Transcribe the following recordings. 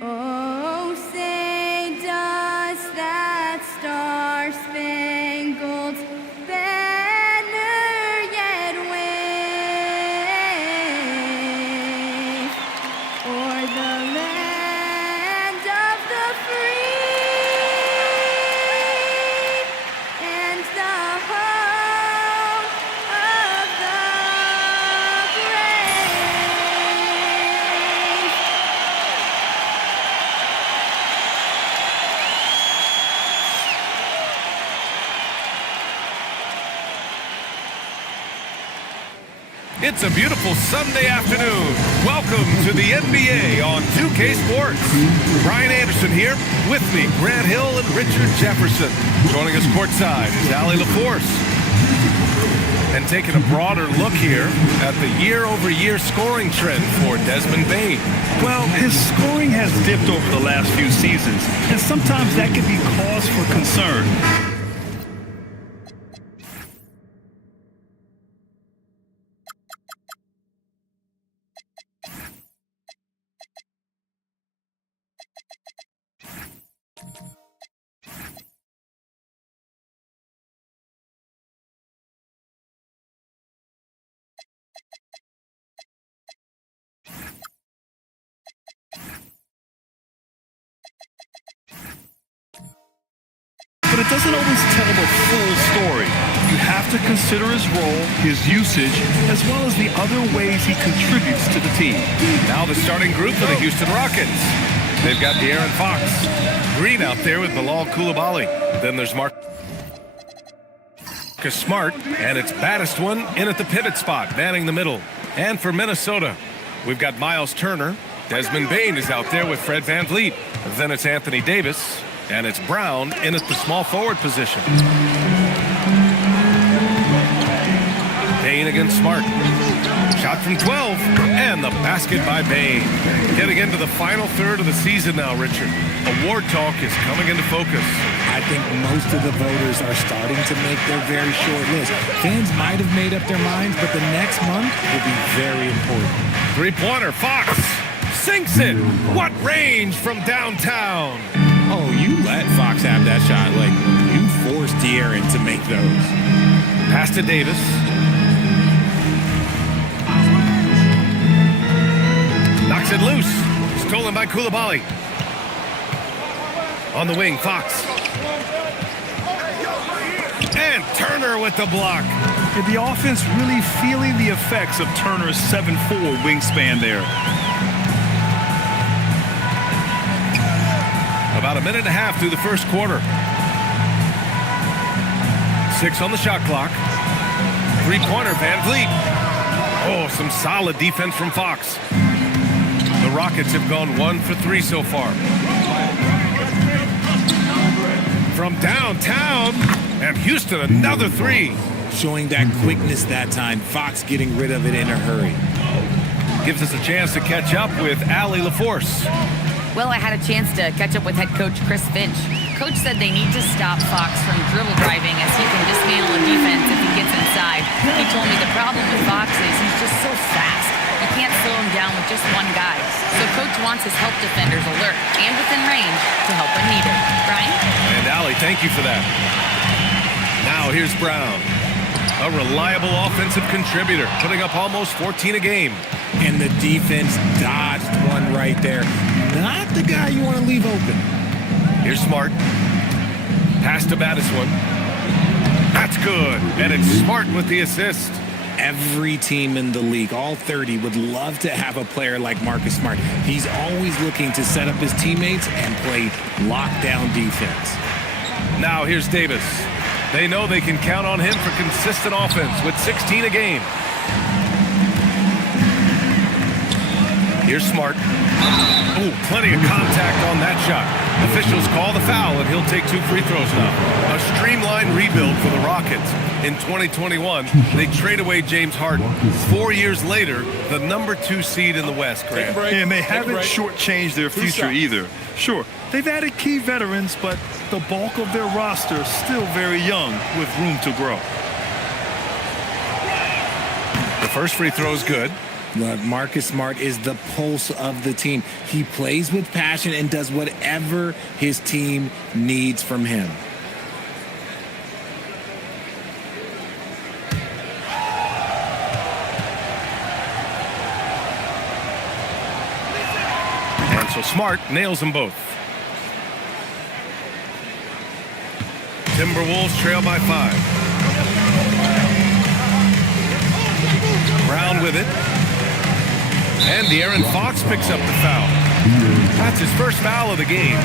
Oh, say does that star-spangled banner yet wave o'er the land of the free and the home of the brave? It's a beautiful Sunday afternoon. Welcome to the NBA on 2K Sports. Brian Anderson here. With me, Grant Hill and Richard Jefferson. Joining us courtside is Allie LaForce. And taking a broader look here at the year-over-year scoring trend for Desmond Bane. Well, his scoring has dipped over the last few seasons, and sometimes that can be cause for concern. But it doesn't always tell the full story. You have to consider his role, his usage, as well as the other ways he contributes to the team. Now the starting group for the Houston Rockets. They've got De'Aaron Fox. Green out there with Bilal Coulibaly. Then there's Marcus Smart, and it's Baddest one in at the pivot spot, manning the middle. And for Minnesota, we've got Miles Turner. Desmond Bane is out there with Fred VanVleet. Then it's Anthony Davis. And it's Brown in at the small forward position. Bane against Smart. Shot from 12, and the basket by Bane. Getting into the final third of the season now, Richard. Award talk is coming into focus. I think most of the voters are starting to make their very short list. Fans might have made up their minds, but the next month will be very important. Three-pointer, Fox sinks it. What range from downtown? Oh, you let Fox have that shot. Like, you forced De'Aaron to make those. Pass to Davis. Knocks it loose. Stolen by Coulibaly. On the wing, Fox. And Turner with the block. And the offense really feeling the effects of Turner's 7'4" wingspan there. About a minute and a half through the first quarter. 6 on the shot clock. Three-pointer, VanVleet. Oh, some solid defense from Fox. The Rockets have gone 1 for 3 so far. From downtown, and Houston another 3. Showing that quickness that time. Fox getting rid of it in a hurry. Gives us a chance to catch up with Allie LaForce. Well, I had a chance to catch up with head coach Chris Finch. Coach said they need to stop Fox from dribble driving as he can dismantle a defense if he gets inside. He told me the problem with Fox is he's just so fast. You can't slow him down with just one guy. So coach wants his help defenders alert and within range to help when needed. Brian? And Allie, thank you for that. Now here's Brown. A reliable offensive contributor, putting up almost 14 a game. And the defense dodged one right there. Not the guy you want to leave open. Here's Smart. Pass to Baddest one. That's good. And it's Smart with the assist. Every team in the league, all 30, would love to have a player like Marcus Smart. He's always looking to set up his teammates and play lockdown defense. Now here's Davis. They know they can count on him for consistent offense with 16 a game. Here's Smart. Ooh, plenty of contact on that shot. Officials call the foul, and he'll take 2 free throws now. A streamlined rebuild for the Rockets. In 2021, they trade away James Harden. 4 years later, the #2 seed in the West, Grant. And they haven't shortchanged their future either. Sure, they've added key veterans, but the bulk of their roster is still very young with room to grow. The first free throw is good. Look, Marcus Smart is the pulse of the team. He plays with passion and does whatever his team needs from him. And so Smart nails them both. Timberwolves trail by 5. Brown with it. And De'Aaron Fox picks up the foul. That's his first foul of the game.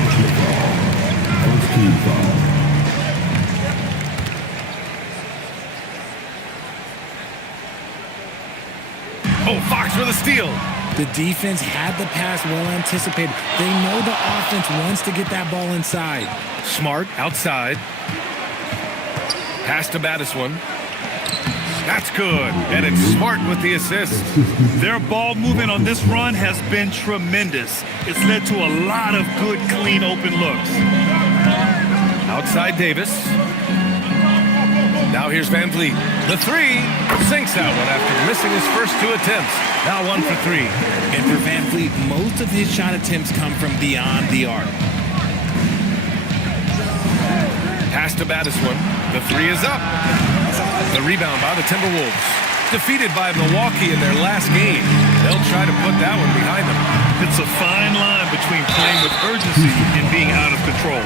Oh, Fox with a steal. The defense had the pass well anticipated. They know the offense wants to get that ball inside. Smart outside. Pass to Battiswan. That's good. And it's Smart with the assist. Their ball movement on this run has been tremendous. It's led to a lot of good, clean, open looks. Outside Davis. Now here's Van Vliet. The three sinks that one after missing his first 2 attempts. Now 1 for 3. And for Van Vliet, most of his shot attempts come from beyond the arc. Pass to Battiswan. The 3 is up. The rebound by the Timberwolves. Defeated by Milwaukee in their last game. They'll try to put that one behind them. It's a fine line between playing with urgency and being out of control.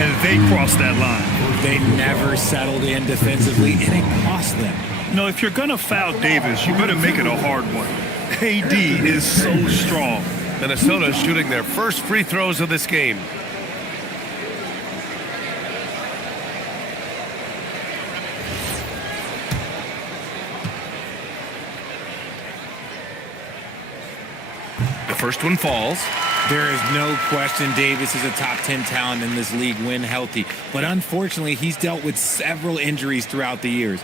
And they crossed that line. They never settled in defensively, and it cost them. No, if you're going to foul Davis, you better make it a hard one. AD is so strong. Minnesota shooting their first free throws of this game. The first one falls. There is no question Davis is a top 10 talent in this league when healthy. But unfortunately, he's dealt with several injuries throughout the years.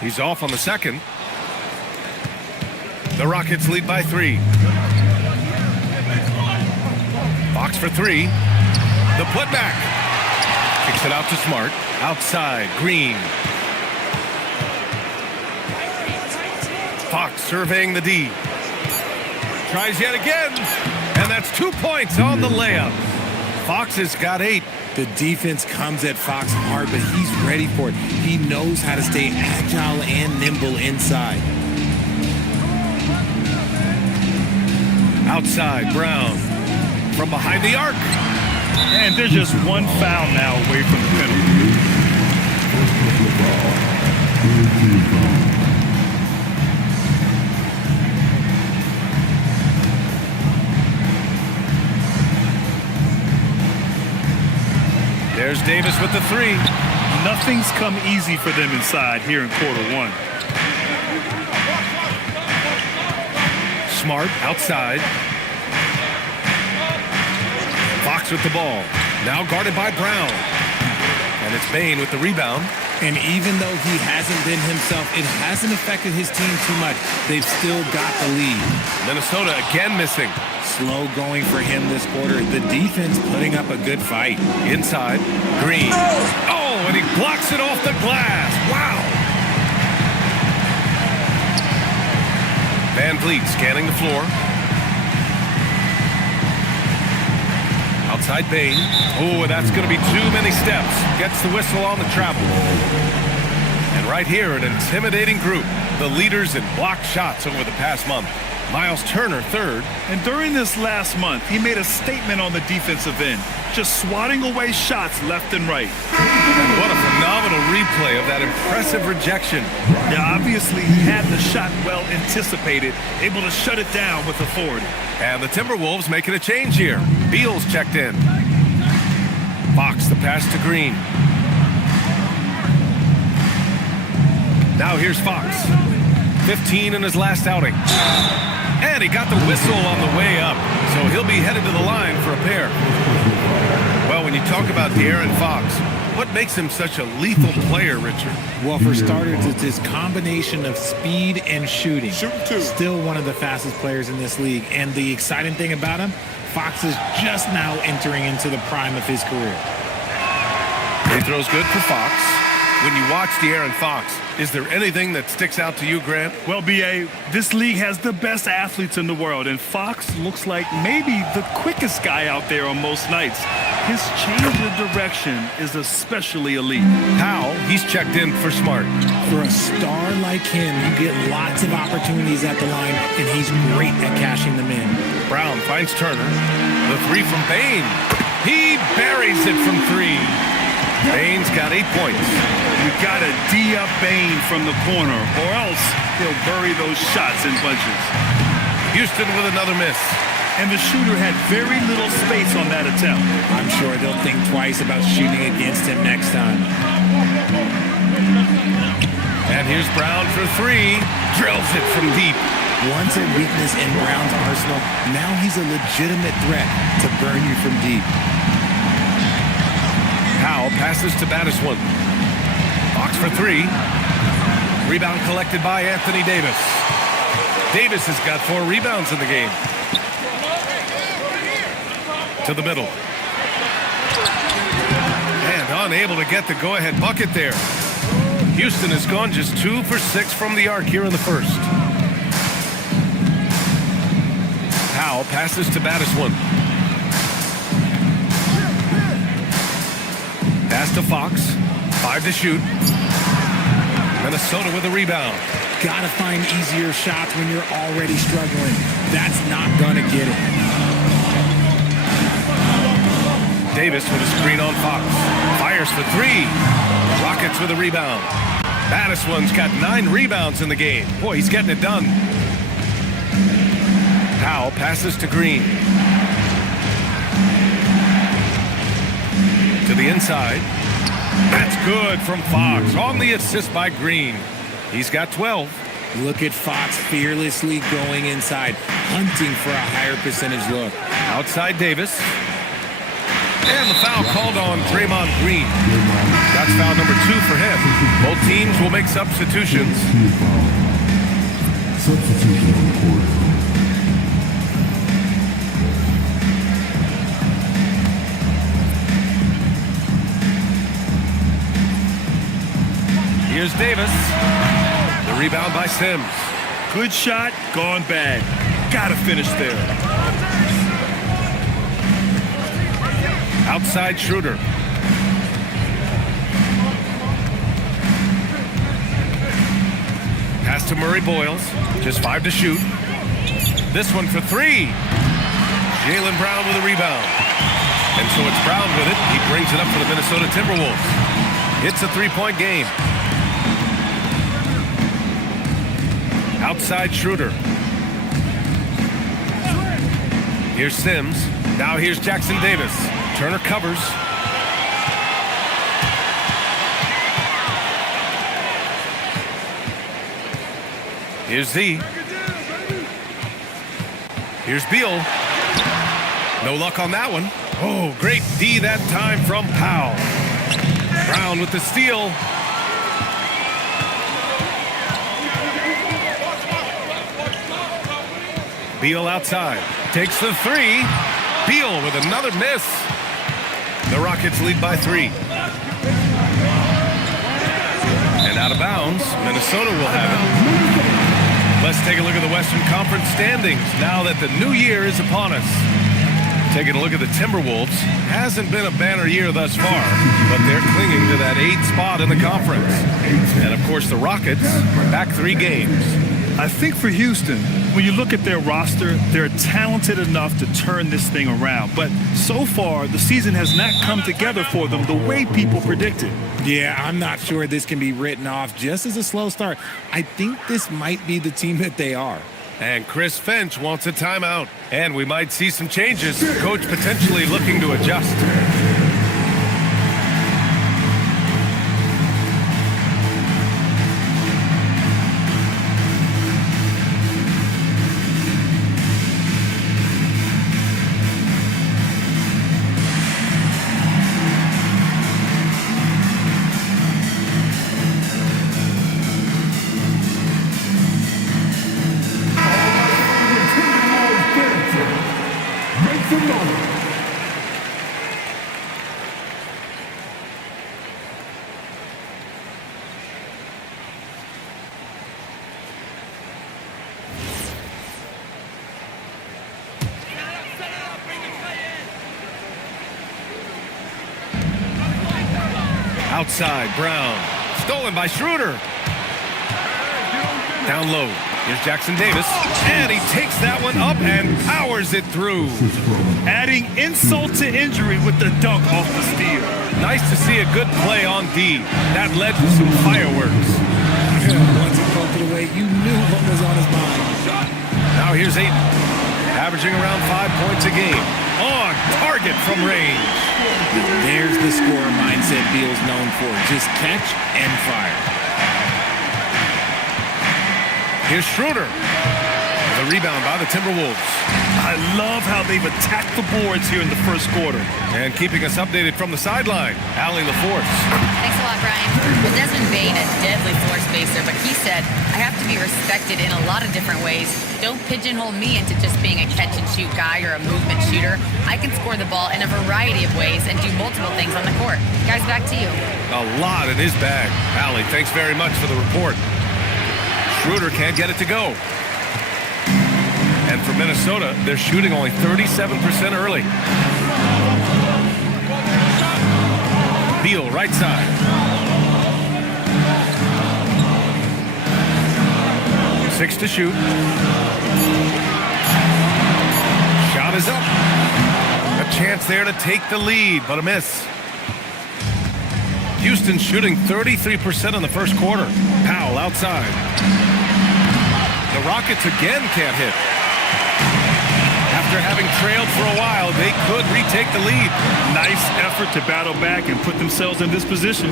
He's off on the second. The Rockets lead by 3. Fox for 3. The putback. Kicks it out to Smart. Outside, Green. Fox surveying the D. Tries yet again. And that's 2 points on the layup. Fox has got 8. The defense comes at Fox hard, but he's ready for it. He knows how to stay agile and nimble inside. Outside, Brown. From behind the arc. And they're just one foul now away from the penalty. There's Davis with the 3. Nothing's come easy for them inside here in Q1. Smart outside. Fox with the ball. Now guarded by Brown. And it's Bane with the rebound. And even though he hasn't been himself, it hasn't affected his team too much. They've still got the lead. Minnesota again missing. Slow going for him this quarter. The defense putting up a good fight. Inside, Green. Oh, and he blocks it off the glass. Wow. Van Vliet scanning the floor. Outside Bane. Oh, that's going to be too many steps. Gets the whistle on the travel. And right here, an intimidating group. The leaders in blocked shots over the past month. Miles Turner, 3rd. And during this last month, he made a statement on the defensive end, just swatting away shots left and right. And what a phenomenal replay of that impressive rejection. Yeah, obviously he had the shot well anticipated, able to shut it down with authority. And the Timberwolves making a change here. Beal's checked in. Fox the pass to Green. Now here's Fox. 15 in his last outing. And he got the whistle on the way up, so he'll be headed to the line for a pair. Well, when you talk about De'Aaron Fox, what makes him such a lethal player, Richard? Well, for starters, it's his combination of speed and shooting. Still one of the fastest players in this league. And the exciting thing about him, Fox is just now entering into the prime of his career. He throws good for Fox. When you watch De'Aaron Fox, is there anything that sticks out to you, Grant? Well, B.A., this league has the best athletes in the world, and Fox looks like maybe the quickest guy out there on most nights. His change of direction is especially elite. Powell, he's checked in for Smart. For a star like him, you get lots of opportunities at the line, and he's great at cashing them in. Brown finds Turner. The three from Bain. He buries it from three. Bain's got 8 points. You gotta D up Bain from the corner, or else he'll bury those shots in bunches. Houston with another miss. And the shooter had very little space on that attempt. I'm sure they'll think twice about shooting against him next time. And here's Brown for three. Drills it from deep. Once a weakness in Brown's arsenal, now he's a legitimate threat to burn you from deep. Powell passes to Battiswan. Fox for three. Rebound collected by Anthony Davis. Davis has got 4 rebounds in the game. To the middle. And unable to get the go-ahead bucket there. Houston has gone just 2 for 6 from the arc here in the first. Powell passes to Battiswan. Pass to Fox. 5 to shoot. Minnesota with a rebound. Gotta find easier shots when you're already struggling. That's not gonna get it. Davis with a screen on Fox. Fires for 3. Rockets with a rebound. Battiswan's got 9 rebounds in the game. Boy, he's getting it done. Powell passes to Green. To the inside. That's good from Fox on the assist by Green. He's got 12. Look at Fox fearlessly going inside, hunting for a higher percentage look. Outside Davis. And the foul called on Draymond Green. That's foul number 2 for him. Both teams will make substitutions. Substitution on the court. Here's Davis. The rebound by Sims. Good shot, gone bad. Gotta finish there. Outside Schroeder. Pass to Murray Boyles. Just 5 to shoot. This one for 3. Jaylen Brown with a rebound. And so it's Brown with it. He brings it up for the Minnesota Timberwolves. It's a 3-point game. Outside Schroeder. Here's Sims. Now here's Jackson Davis. Turner covers. Here's Z. Here's Beal. No luck on that one. Oh, great D that time from Powell. Brown with the steal. Beal outside. Takes the 3. Beal with another miss. The Rockets lead by 3. And out of bounds, Minnesota will have it. Let's take a look at the Western Conference standings now that the new year is upon us. Taking a look at the Timberwolves. Hasn't been a banner year thus far, but they're clinging to that 8th spot in the conference. And of course the Rockets back 3 games. I think for Houston, when you look at their roster, they're talented enough to turn this thing around. But so far, the season has not come together for them the way people predicted. Yeah, I'm not sure this can be written off just as a slow start. I think this might be the team that they are. And Chris Finch wants a timeout. And we might see some changes. Coach potentially looking to adjust. Make some Outside, Brown. Stolen by Schroeder. Down low. Here's Jackson Davis. And he takes that one up and powers it through. Adding insult to injury with the dunk off the steal. Nice to see a good play on D. That led to some fireworks. Once he poked it away, you knew what was on his mind. Now here's Ayton. Averaging around 5 points a game. On target from range. There's the scorer mindset Beal's known for. Just catch and fire. Here's Schroeder. The rebound by the Timberwolves. I love how they've attacked the boards here in the first quarter. And keeping us updated from the sideline, Allie LaForce. Thanks a lot, Brian. Well, Desmond Bain, a deadly floor spacer, but he said, I have to be respected in a lot of different ways. Don't pigeonhole me into just being a catch-and-shoot guy or a movement shooter. I can score the ball in a variety of ways and do multiple things on the court. Guys, back to you. A lot in his bag. Allie, thanks very much for the report. Schroeder can't get it to go. And for Minnesota, they're shooting only 37% early. Beal, right side. Six to shoot. Shot is up. A chance there to take the lead, but a miss. Houston shooting 33% in the first quarter. Powell outside. The Rockets again can't hit. After having trailed for a while, they could retake the lead. Nice effort to battle back and put themselves in this position.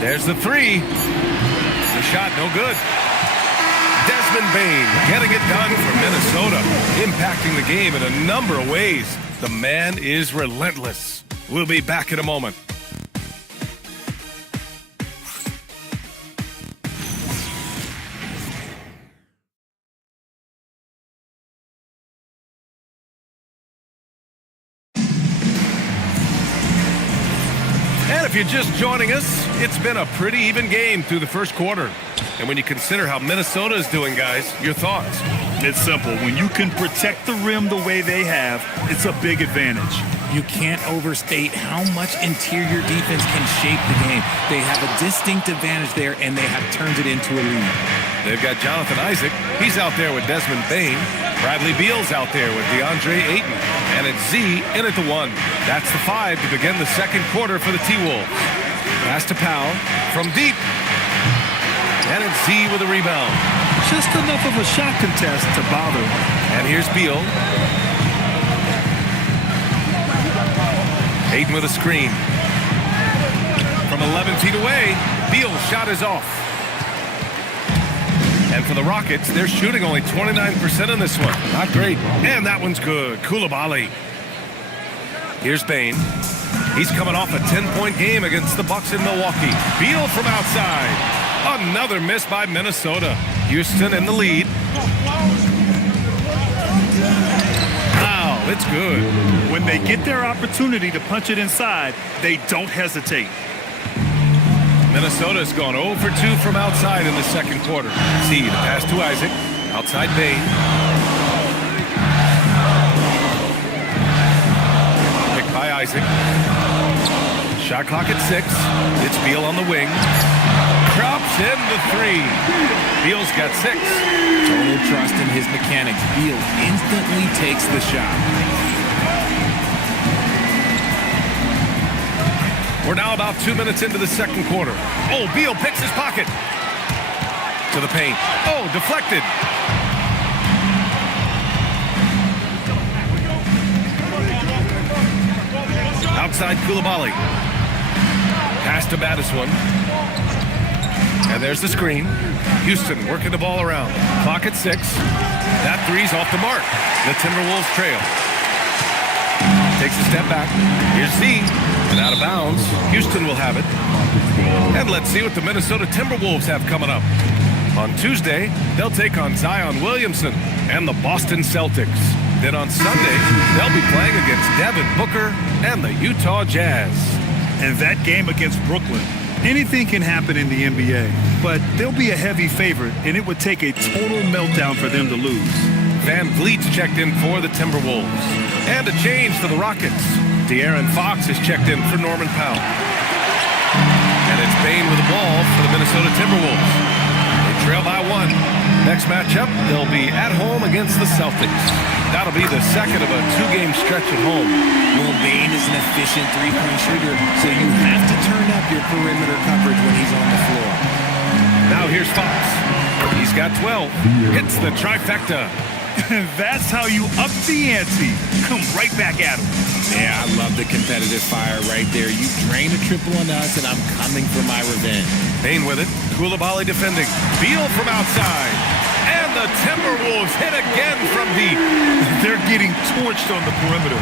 There's the three. The shot no good. Desmond Bain getting it done for Minnesota, impacting the game in a number of ways. The man is relentless. We'll be back in a moment. And if you're just joining us, it's been a pretty even game through the first quarter. And when you consider how Minnesota is doing, guys, your thoughts? It's simple. When you can protect the rim the way they have, it's a big advantage. You can't overstate how much interior defense can shape the game. They have a distinct advantage there, and they have turned it into a lead. They've got Jonathan Isaac. He's out there with Desmond Bain. Bradley Beal's out there with DeAndre Ayton. And it's Z in at the 1. That's the 5 to begin the second quarter for the T-Wolves. Pass to Powell from deep. And it's Z with a rebound. Just enough of a shot contest to bother. And here's Beal. Ayton with a screen. From 11 feet away, Beal's shot is off. And for the Rockets, they're shooting only 29% in this one. Not great. And that one's good. Coulibaly. Here's Bain. He's coming off a 10-point game against the Bucks in Milwaukee. Beal from outside. Another miss by Minnesota. Houston in the lead. Wow, it's good. When they get their opportunity to punch it inside, they don't hesitate. Minnesota's gone 0 for 2 from outside in the second quarter. See the pass to Isaac. Outside Bain. Picked by Isaac. Shot clock at 6. It's Beal on the wing. Drops in the 3. Beal's got 6. Total trust in his mechanics. Beal instantly takes the shot. We're now about 2 minutes into the second quarter. Oh, Beal picks his pocket. To the paint. Oh, deflected. Outside Coulibaly. Pass to Battiswan. And there's the screen. Houston working the ball around. Clock at 6. That three's off the mark. The Timberwolves trail. Takes a step back. Here's Z. And out of bounds. Houston will have it. And let's see what the Minnesota Timberwolves have coming up. On Tuesday, they'll take on Zion Williamson and the Boston Celtics. Then on Sunday, they'll be playing against Devin Booker and the Utah Jazz. And that game against Brooklyn, anything can happen in the NBA. but they'll be a heavy favorite, and it would take a total meltdown for them to lose. Van Vliet's checked in for the Timberwolves. And a change for the Rockets. De'Aaron Fox is checked in for Norman Powell. And it's Bane with the ball for the Minnesota Timberwolves. They trail by 1. Next matchup, they'll be at home against the Celtics. That'll be the second of a 2-game stretch at home. Well, Bane is an efficient three-point shooter, so you have to turn up your perimeter coverage when he's on the floor. Now here's Fox. He's got 12. Hits the trifecta. That's how you up the ante. Come right back at him. Yeah, I love the competitive fire right there. You drain a triple on us, and I'm coming for my revenge. Bane with it. Koulibaly defending. Beal from outside. And the Timberwolves hit again from deep. They're getting torched on the perimeter.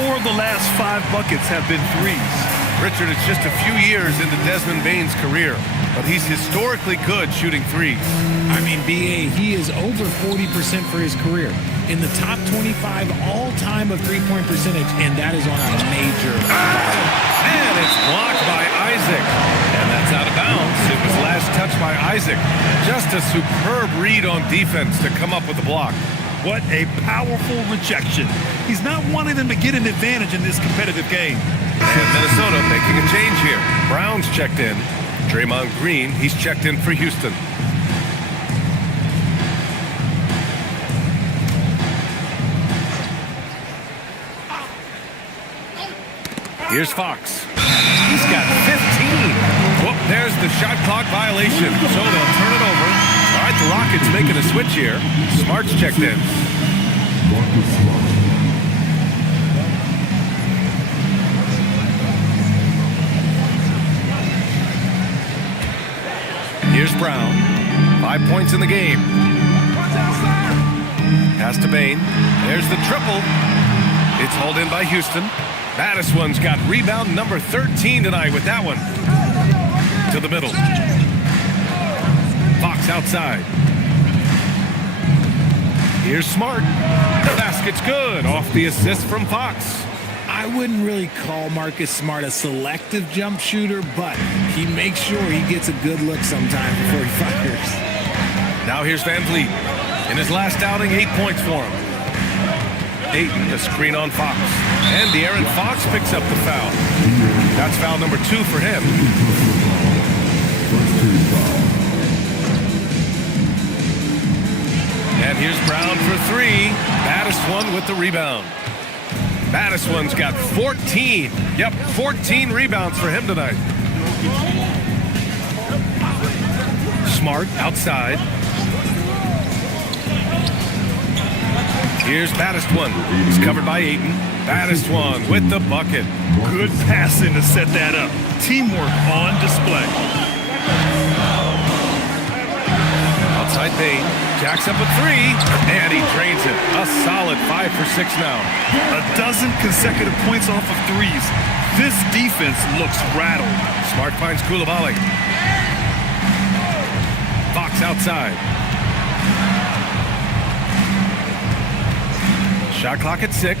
4 of the last 5 buckets have been threes. Richard, it's just a few years into Desmond Bane's career, but he's historically good shooting threes. I mean, B.A., he is over 40% for his career. In the top 25 all-time of three-point percentage, and that is on a major level. And it's blocked by Isaac. And that's out of bounds. It was last touched by Isaac. Just a superb read on defense to come up with the block. What a powerful rejection. He's not wanting them to get an advantage in this competitive game. And Minnesota making a change here. Brown's checked in. Draymond Green, he's checked in for Houston. Here's Fox. He's got 15. Whoop, there's the shot clock violation. So they'll turn it over. All right, the Rockets making a switch here. Smart's checked in. Here's Brown. 5 points in the game. Pass to Bane. There's the triple. It's hauled in by Houston. Madison's got rebound number 13 tonight with that one. To the middle. Fox outside. Here's Smart. The basket's good. Off the assist from Fox. I wouldn't really call Marcus Smart a selective jump shooter, but he makes sure he gets a good look sometime before he fires. Now here's Van Vliet. In his last outing, 8 points for him. Ayton, the screen on Fox. And De'Aaron Fox picks up the foul. That's foul number 2 for him. And here's Brown for 3. Madison with the rebound. Madison's got 14. Yep, 14 rebounds for him tonight. Smart outside. Here's Madison. He's covered by Ayton. Madison with the bucket. Good passing to set that up. Teamwork on display. Outside Bane. Jacks up a 3. And he drains it. A solid 5 for 6 now. A dozen consecutive points off of threes. This defense looks rattled. Smart finds Koulibaly. Fox outside. Shot clock at 6.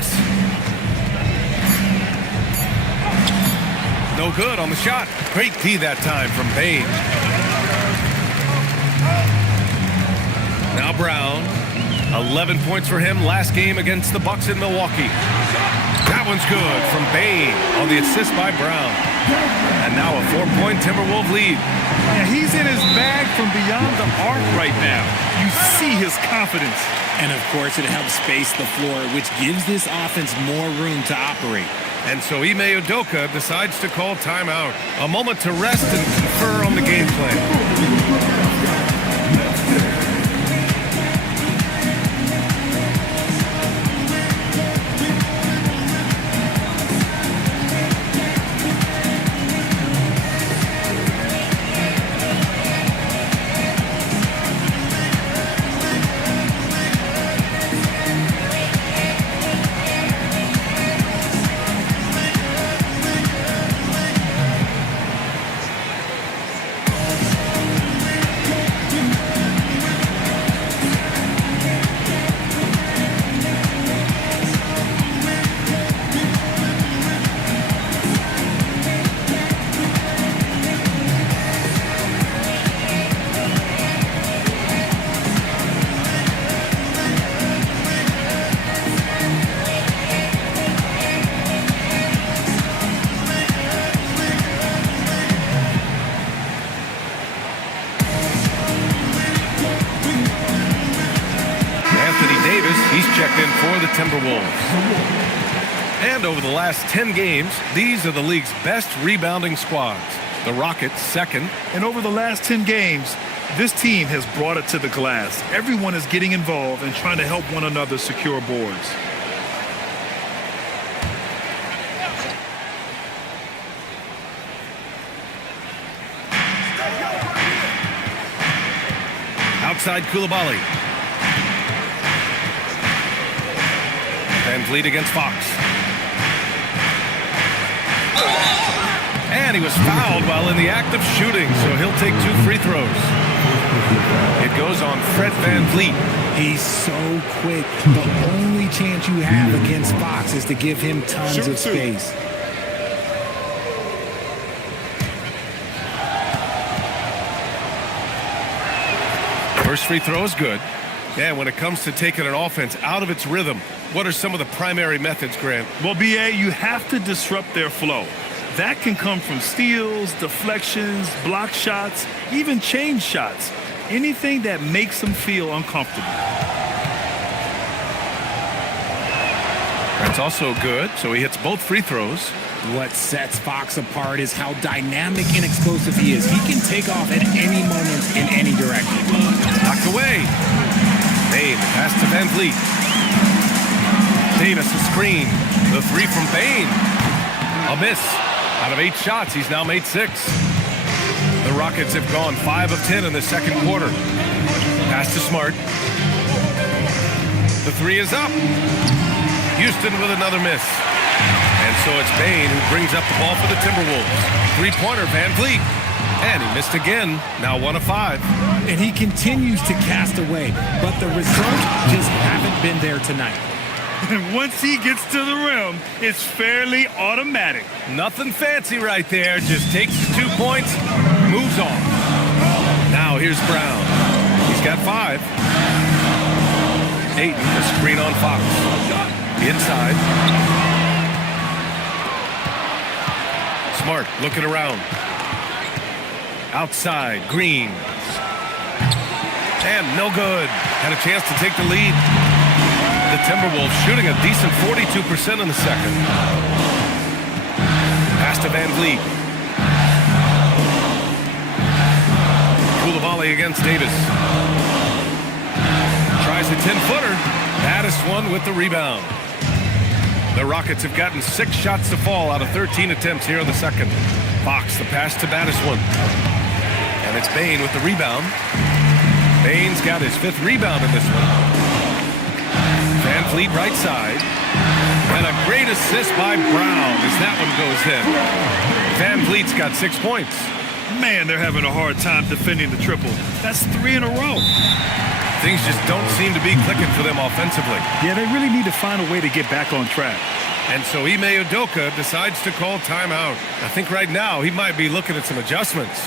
No good on the shot. Great D that time from Bane. Now Brown. 11 points for him last game against the Bucks in Milwaukee. That one's good from Bane on the assist by Brown. And now a 4-point Timberwolves lead. Yeah, he's in his bag from beyond the arc right now. You see his confidence. And, of course, it helps space the floor, which gives this offense more room to operate. And so Ime Udoka decides to call timeout. A moment to rest and confer on the game plan. He's checked in for the Timberwolves. And over the last 10 games, these are the league's best rebounding squads. The Rockets second. And over the last 10 games, this team has brought it to the glass. Everyone is getting involved and trying to help one another secure boards. Outside Coulibaly. Van Vliet against Fox. And he was fouled while in the act of shooting, so he'll take 2 free throws. It goes on Fred Van Vliet. He's so quick. The only chance you have against Fox is to give him tons of space. First free throw is good. Yeah, when it comes to taking an offense out of its rhythm, what are some of the primary methods, Grant? Well, B.A., you have to disrupt their flow. That can come from steals, deflections, block shots, even change shots. Anything that makes them feel uncomfortable. That's also good, so he hits both free throws. What sets Fox apart is how dynamic and explosive he is. He can take off at any moment in any direction. Knocked away. Bain, pass to Van Vliet. Davis, a screen. The 3 from Bain. A miss. Out of 8 shots, he's now made 6. The Rockets have gone 5 of 10 in the second quarter. Pass to Smart. The 3 is up. Houston with another miss. And so it's Bain who brings up the ball for the Timberwolves. 3-pointer, Van Vliet. And he missed again, now 1 of 5. And he continues to cast away, but the results just haven't been there tonight. And once he gets to the rim, it's fairly automatic. Nothing fancy right there, just takes the 2 points, moves on. Now here's Brown. He's got 5. Ayton, a screen on Fox. Inside. Smart looking around. Outside, Green. And no good. Had a chance to take the lead. The Timberwolves shooting a decent 42% in the second. Pass to Van Vliet. Coulibaly against Davis. Tries a 10-footer. Addis with the rebound. The Rockets have gotten 6 shots to fall out of 13 attempts here in the second. Fox, the pass to Addis. And it's Bain with the rebound. Bain's got his 5th rebound in this one. Van Vliet right side. And a great assist by Brown as that one goes in. Van Vliet's got 6 points. Man, they're having a hard time defending the triple. That's 3 in a row. Things just don't seem to be clicking for them offensively. Yeah, they really need to find a way to get back on track. And so Ime Udoka decides to call timeout. I think right now he might be looking at some adjustments.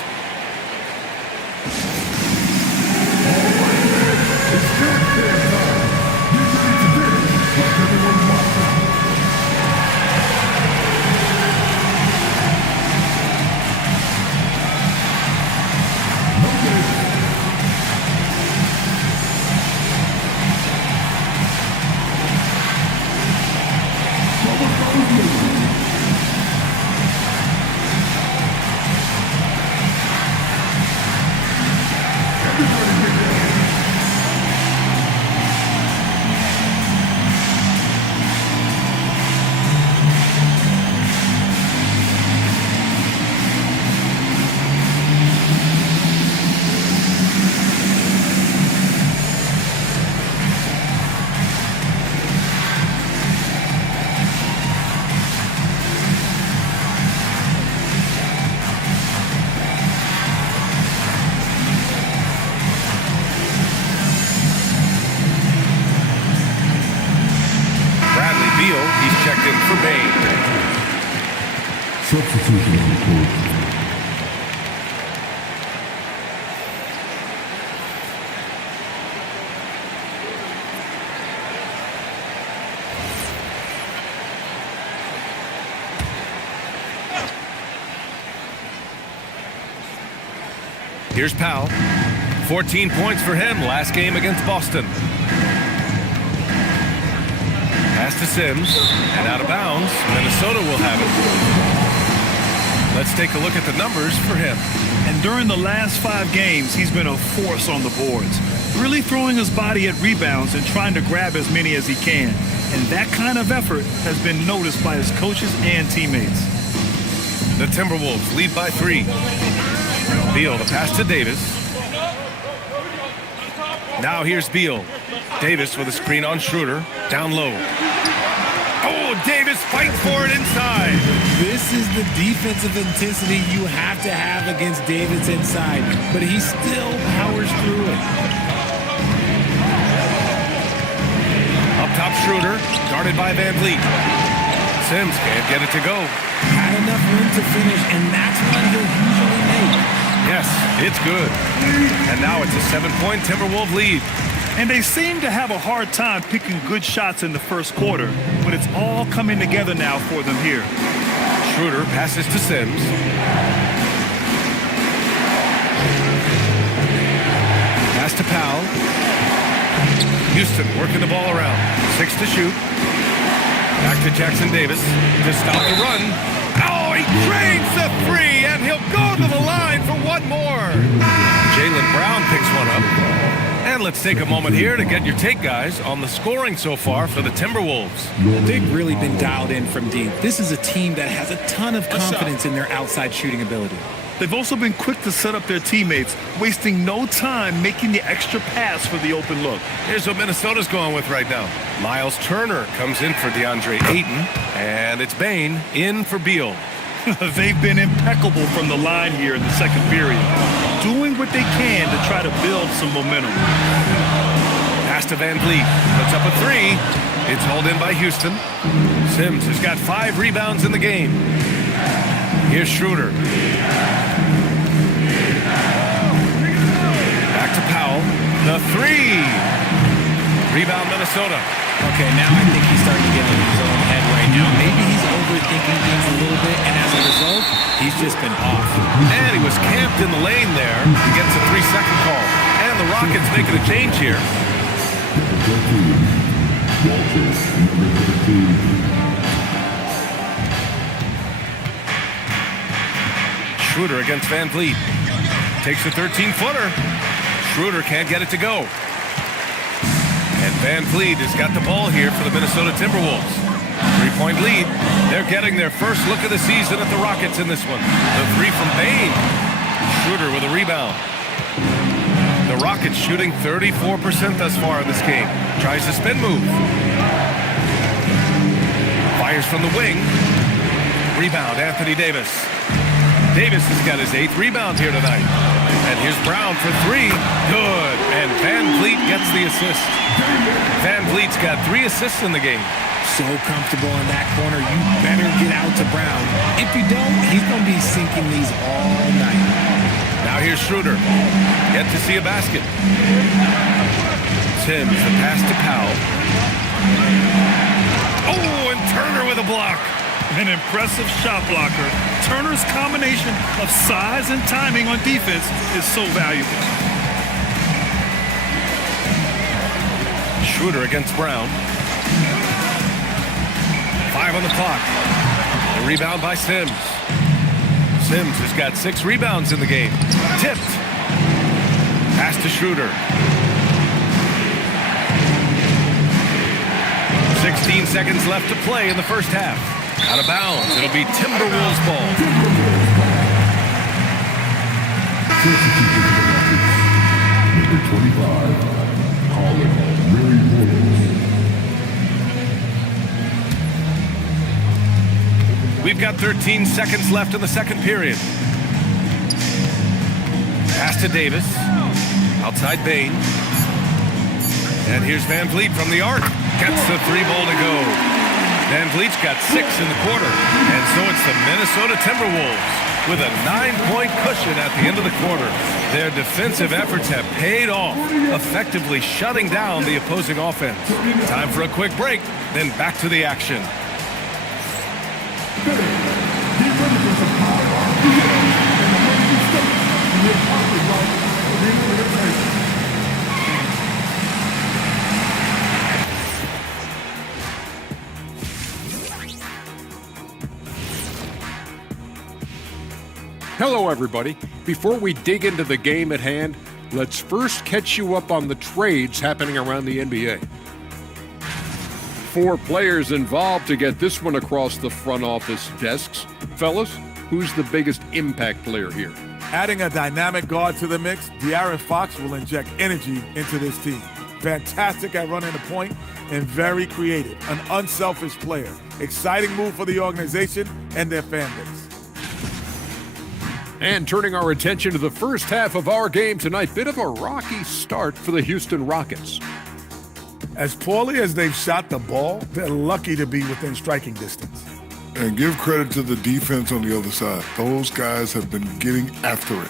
He's checked in for Bain. Substitution on the court. Here's Powell. 14 points for him last game against Boston. Pass to Sims, and out of bounds. Minnesota will have it. Let's take a look at the numbers for him. And during the last 5 games, he's been a force on the boards, really throwing his body at rebounds and trying to grab as many as he can. And that kind of effort has been noticed by his coaches and teammates. The Timberwolves lead by 3. Beal, the pass to Davis. Now here's Beal. Davis with a screen on Schroeder. Down low. Oh, Davis fights for it inside. This is the defensive intensity you have to have against Davis inside, but he still powers through it. Up top, Schroeder, guarded by Van Vliet. Sims can't get it to go. Had enough room to finish, and that's what he'll usually make. Yes, it's good. And now it's a 7-point Timberwolves lead. And they seem to have a hard time picking good shots in the first quarter, but it's all coming together now for them here. Schroeder passes to Sims. Pass to Powell. Houston working the ball around. 6 to shoot. Back to Jackson Davis to stop the run. Oh, he drains the 3, and he'll go to the line for one more. Jaylen Brown picks one up. And let's take a moment here to get your take, guys, on the scoring so far for the Timberwolves. They've really been dialed in from deep. This is a team that has a ton of confidence in their outside shooting ability. They've also been quick to set up their teammates, wasting no time making the extra pass for the open look. Here's what Minnesota's going with right now. Miles Turner comes in for DeAndre Ayton, and it's Bane in for Beal. They've been impeccable from the line here in the second period, doing what they can to try to build some momentum. Pass to Van Vliet, puts up a 3. It's hauled in by Houston. Sims has got 5 rebounds in the game. Here's Schroeder. Back to Powell. The 3. Rebound Minnesota. Okay, now I think he's starting to get in his own head right now. Maybe he's overthinking things a little bit, and as a result, he's just been off. And he was camped in the lane there. He gets a 3-second call. And the Rockets making a change here. Schroeder against Van Vliet. Takes a 13-footer. Schroeder can't get it to go. And Van Vliet has got the ball here for the Minnesota Timberwolves. 3-point lead. They're getting their first look of the season at the Rockets in this one. The 3 from Bane. Schroeder with a rebound. The Rockets shooting 34% thus far in this game. Tries a spin move. Fires from the wing. Rebound, Anthony Davis. Davis has got his 8th rebound here tonight. And here's Brown for 3. Good. And Van Vliet gets the assist. Van Vliet's got 3 assists in the game. So comfortable in that corner. You better get out to Brown. If you don't, he's going to be sinking these all night. Now here's Schroeder. Yet to see a basket. Sims, the pass to Powell. Oh, and Turner with a block. An impressive shot blocker. Turner's combination of size and timing on defense is so valuable. Schroeder against Brown. 5 on the clock. A rebound by Sims. Sims has got 6 rebounds in the game. Tipped. Pass to Schroeder. 16 seconds left to play in the first half. Out of bounds. It'll be Timberwolves ball. Number 25, Colin Williams. We've got 13 seconds left in the second period. Pass to Davis. Outside Bane. And here's Van Vliet from the arc. Gets the 3-ball to go. Van Vliet's got 6 in the quarter. And so it's the Minnesota Timberwolves with a 9-point cushion at the end of the quarter. Their defensive efforts have paid off, effectively shutting down the opposing offense. Time for a quick break, then back to the action. Hello, everybody. Before we dig into the game at hand, let's first catch you up on the trades happening around the NBA. 4 players involved to get this one across the front office desks. Fellas, who's the biggest impact player here? Adding a dynamic guard to the mix, De'Aaron Fox will inject energy into this team. Fantastic at running the point and very creative. An unselfish player. Exciting move for the organization and their fan base. And turning our attention to the first half of our game tonight, bit of a rocky start for the Houston Rockets. As poorly as they've shot the ball, they're lucky to be within striking distance. And give credit to the defense on the other side. Those guys have been getting after it.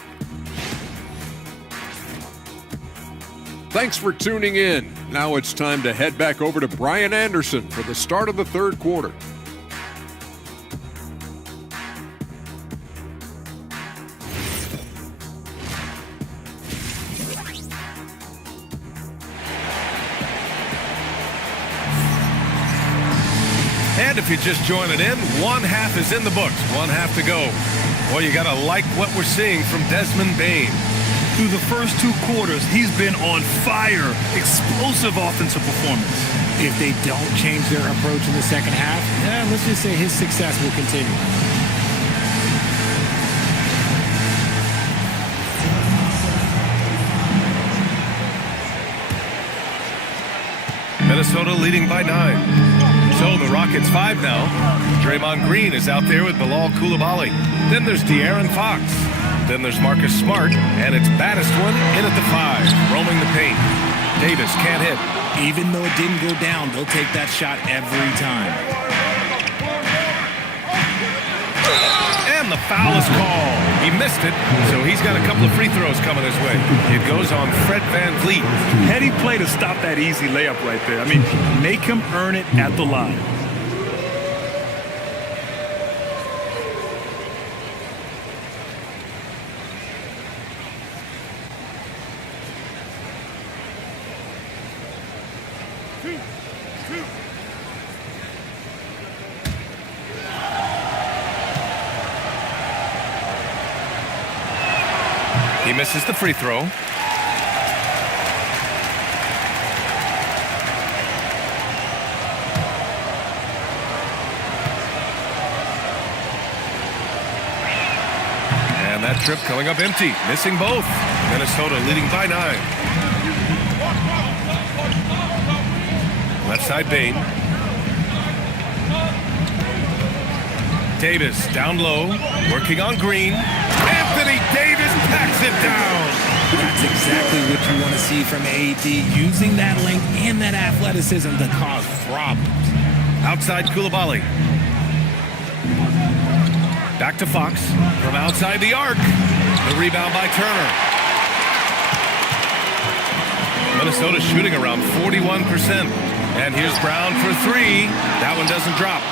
Thanks for tuning in. Now it's time to head back over to Brian Anderson for the start of the third quarter. And if you're just joining in, one half is in the books, one half to go. Well, you got to like what we're seeing from Desmond Bane. Through the first 2 quarters, he's been on fire. Explosive offensive performance. If they don't change their approach in the second half, let's just say his success will continue. Minnesota leading by 9. So the Rockets 5 now. Draymond Green is out there with Bilal Coulibaly. Then there's De'Aaron Fox. Then there's Marcus Smart, and it's baddest one in at the 5, roaming the paint. Davis can't hit. Even though it didn't go down, they'll take that shot every time. And the foul is called. He missed it, so he's got a couple of free throws coming his way. It goes on Fred VanVleet. Heady play to stop that easy layup right there. I mean, make him earn it at the line. He misses the free throw. And that trip coming up empty, missing both. Minnesota leading by 9. Left side Bane. Davis down low, working on Green. Anthony Davis packs it down. That's exactly what you want to see from AD, using that length and that athleticism to cause problems. Outside Coulibaly. Back to Fox from outside the arc. The rebound by Turner. Minnesota shooting around 41%. And here's Brown for 3. That one doesn't drop.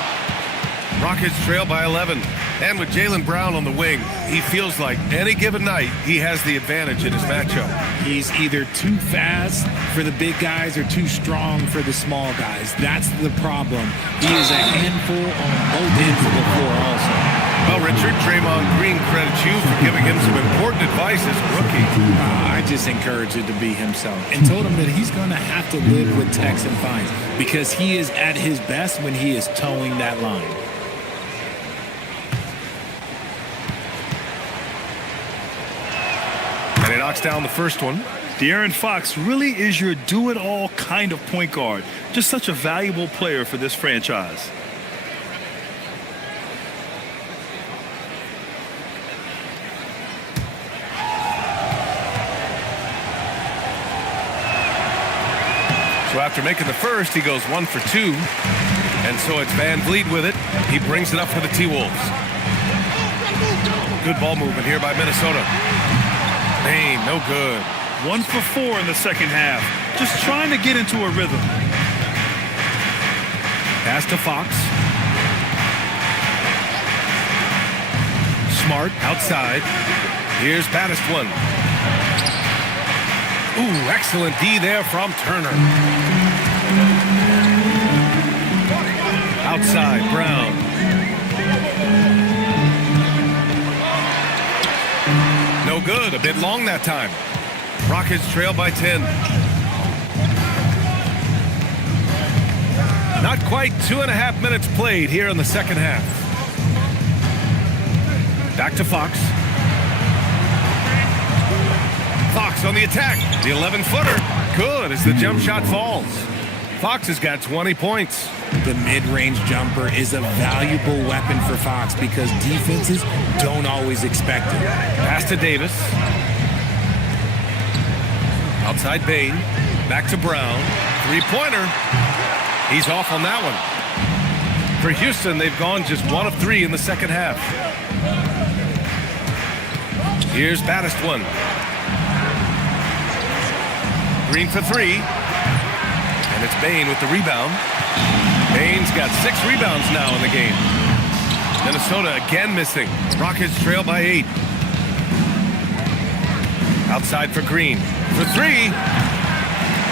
Rockets trail by 11. And with Jaylen Brown on the wing, he feels like any given night he has the advantage in his matchup. He's either too fast for the big guys or too strong for the small guys. That's the problem. He is a handful on both ends of the floor also. Well, Richard, Draymond Green credits you for giving him some important advice as a rookie. I just encouraged him to be himself and told him that he's going to have to live with techs and fines because he is at his best when he is towing that line. And he knocks down the first one. De'Aaron Fox really is your do-it-all kind of point guard. Just such a valuable player for this franchise. So after making the first, he goes 1 for 2. And so it's VanVleet with it. He brings it up for the T-Wolves. Good ball movement here by Minnesota. Bane, no good. 1 for 4 in the second half. Just trying to get into a rhythm. Pass to Fox. Smart outside. Here's baddest one. Ooh, excellent D there from Turner. Outside, Brown. good. A bit long that time. Rockets trail by 10. Not quite 2.5 minutes played here in the second half. Back to Fox. Fox on the attack. The 11-footer. Good as the jump shot falls. Fox has got 20 points. The mid-range jumper is a valuable weapon for Fox because defenses don't always expect it. Pass to Davis. Outside Bain. Back to Brown. Three-pointer. He's off on that one. For Houston, they've gone just 1 of 3 in the second half. Here's Baddest one. Green for 3. And it's Bain with the rebound. Bain's got 6 rebounds now in the game. Minnesota again missing. Rockets trail by 8. Outside for Green. For 3.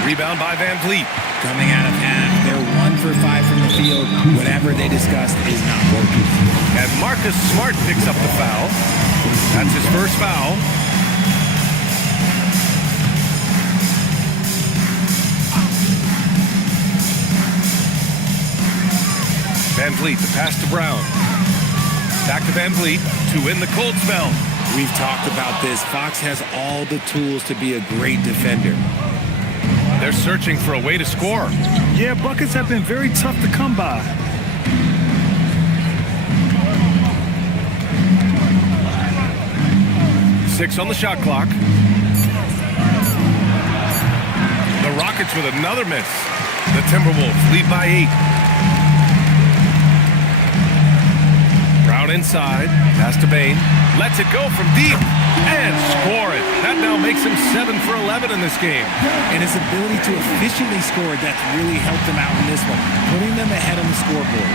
Rebound by Van Vliet. Coming out of half, they're 1 for 5 from the field. Whatever they discussed is not working. And Marcus Smart picks up the foul. That's his first foul. Van Vliet, the pass to Brown. Back to Van Vliet to win the cold spell. We've talked about this. Fox has all the tools to be a great defender. They're searching for a way to score. Yeah, buckets have been very tough to come by. Six on the shot clock. The Rockets with another miss. The Timberwolves lead by 8. Brown inside. Pass to Bain. Lets it go from deep. And score it. That now makes him 7 for 11 in this game. And his ability to efficiently score, that's really helped him out in this one, putting them ahead on the scoreboard.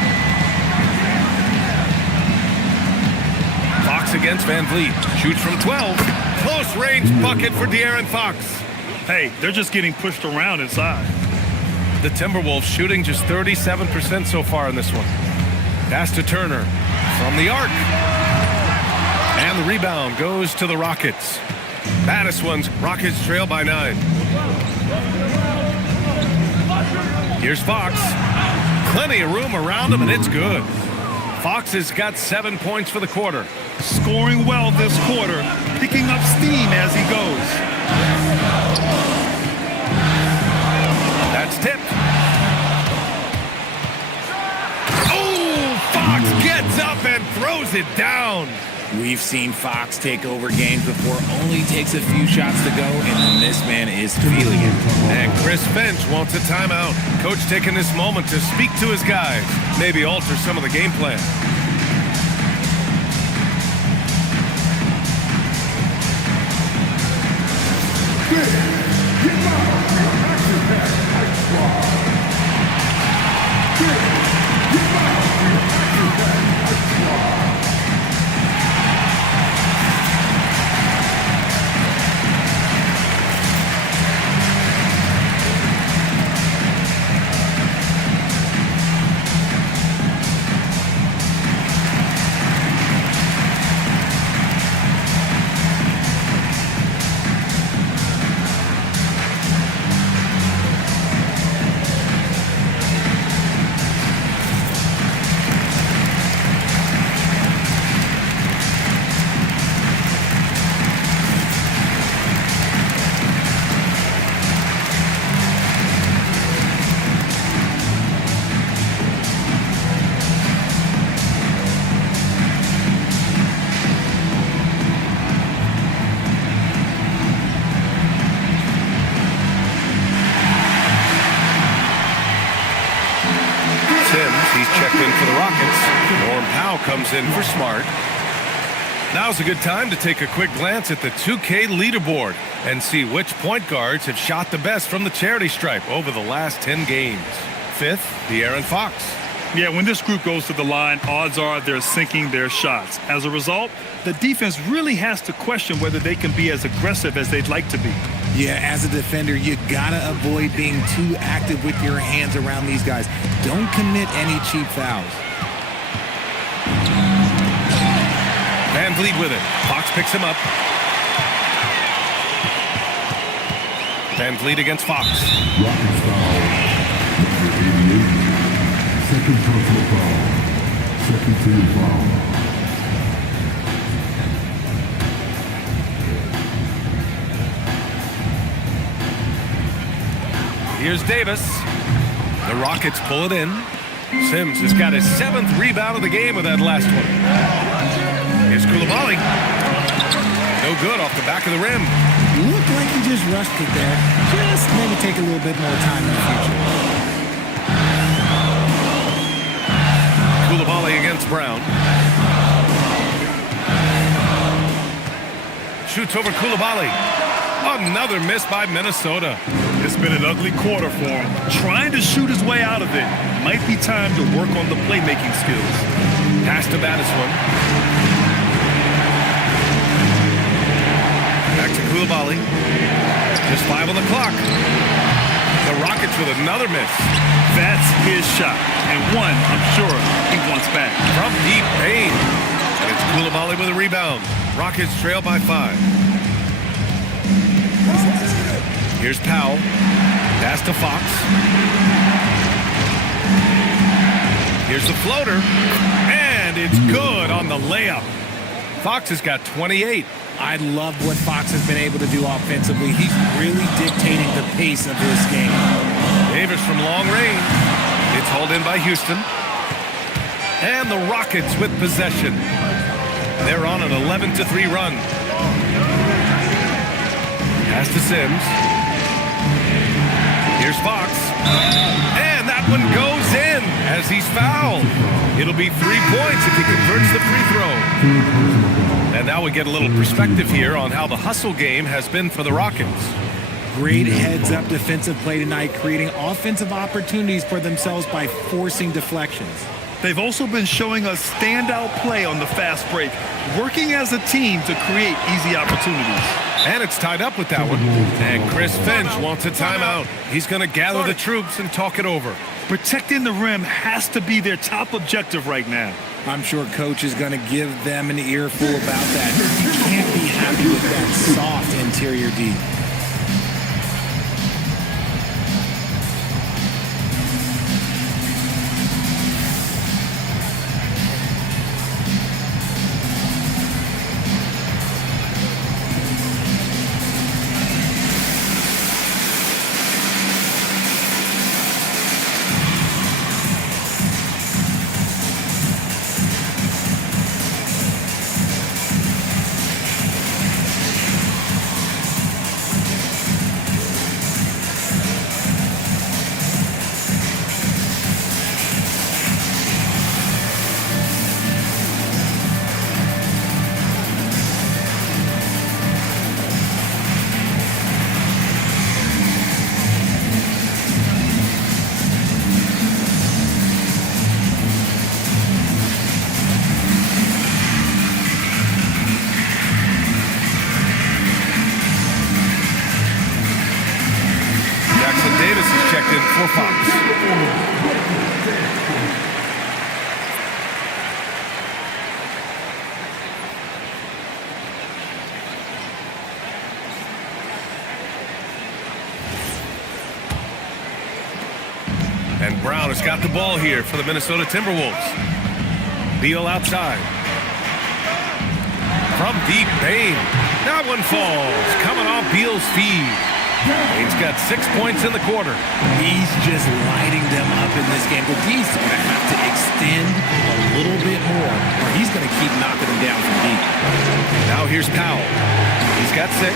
Fox against Van Vliet. Shoots from 12. Close range bucket for De'Aaron Fox. Hey, they're just getting pushed around inside. The Timberwolves shooting just 37% so far in this one. Pass to Turner from the arc. And the rebound goes to the Rockets. Baddest ones, Rockets trail by 9. Here's Fox. Plenty of room around him, and it's good. Fox has got 7 points for the quarter. Scoring well this quarter, picking up steam as he goes. That's tipped. Oh, Fox gets up and throws it down. We've seen Fox take over games before, only takes a few shots to go, and this man is feeling it. And Chris Finch wants a timeout. Coach taking this moment to speak to his guys, maybe alter some of the game plan. He's checked in for the Rockets. Norm Powell comes in for Smart. Now's a good time to take a quick glance at the 2K leaderboard and see which point guards have shot the best from the charity stripe over the last 10 games. 5th, De'Aaron Fox. Yeah, when this group goes to the line, odds are they're sinking their shots. As a result, the defense really has to question whether they can be as aggressive as they'd like to be. Yeah, as a defender, you gotta avoid being too active with your hands around these guys. Don't commit any cheap fouls. Van Vliet with it. Fox picks him up. Pens lead against Fox. Rockets foul, number 88. Second personal foul. Second team foul. Here's Davis. The Rockets pull it in. Sims has got his 7th rebound of the game with that last one. Here's Koulibaly. No good off the back of the rim. Looked like he just rushed it there. Just maybe take a little bit more time in the future. Koulibaly against Brown. Shoots over Koulibaly. Another miss by Minnesota. It's been an ugly quarter for him. Trying to shoot his way out of it. Might be time to work on the playmaking skills. Pass to Battiswan. Back to Koulibaly. Just 5 on the clock. The Rockets with another miss. That's his shot. And one, I'm sure, he wants back. From deep pain. And it's Koulibaly with a rebound. Rockets trail by 5. Here's Powell. Pass to Fox. Here's the floater. And it's good on the layup. Fox has got 28. I love what Fox has been able to do offensively. He's really dictating the pace of this game. Davis from long range. It's hauled in by Houston. And the Rockets with possession. They're on an 11-3 run. Pass to Sims. Here's Fox. And that one goes in as he's fouled. It'll be 3 points if he converts the free throw. And now we get a little perspective here on how the hustle game has been for the Rockets. Great heads-up defensive play tonight, creating offensive opportunities for themselves by forcing deflections. They've also been showing us standout play on the fast break, working as a team to create easy opportunities. And it's tied up with that one. And Chris Finch wants a timeout. He's going to gather the troops and talk it over. Protecting the rim has to be their top objective right now. I'm sure Coach is going to give them an earful about that. You can't be happy with that soft interior D. Davis is checked in for Fox. And Brown has got the ball here for the Minnesota Timberwolves. Beal outside. From deep, Bain. That one falls. Coming off Beal's feed. He's got 6 points in the quarter. He's just lighting them up in this game. But he's going to have to extend a little bit more, or he's going to keep knocking them down from deep. Now here's Powell. He's got 6.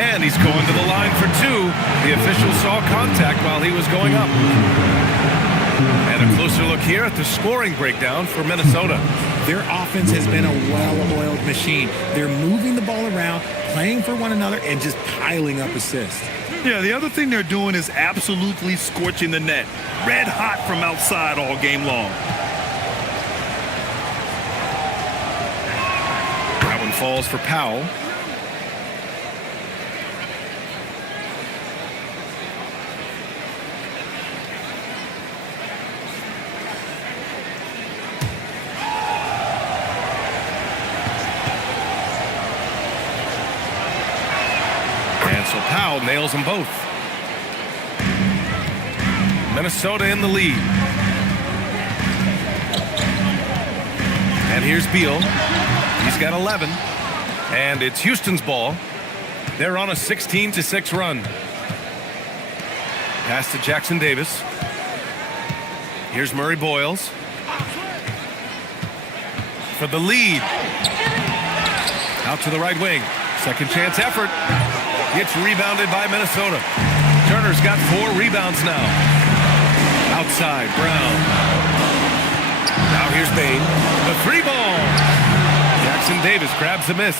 And he's going to the line for 2. The official saw contact while he was going up. And a closer look here at the scoring breakdown for Minnesota. Their offense has been a well-oiled machine. They're moving the ball around, playing for one another, and just piling up assists. Yeah, the other thing they're doing is absolutely scorching the net. Red hot from outside all game long. That one falls for Powell. Powell nails them both. Minnesota in the lead. And here's Beal. He's got 11. And it's Houston's ball. They're on a 16-6 run. Pass to Jackson Davis. Here's Murray Boyles. For the lead. Out to the right wing. Second chance effort. Gets rebounded by Minnesota. Turner's got 4 rebounds now. Outside, Brown. Now here's Bain. The 3 ball. Jackson Davis grabs the miss.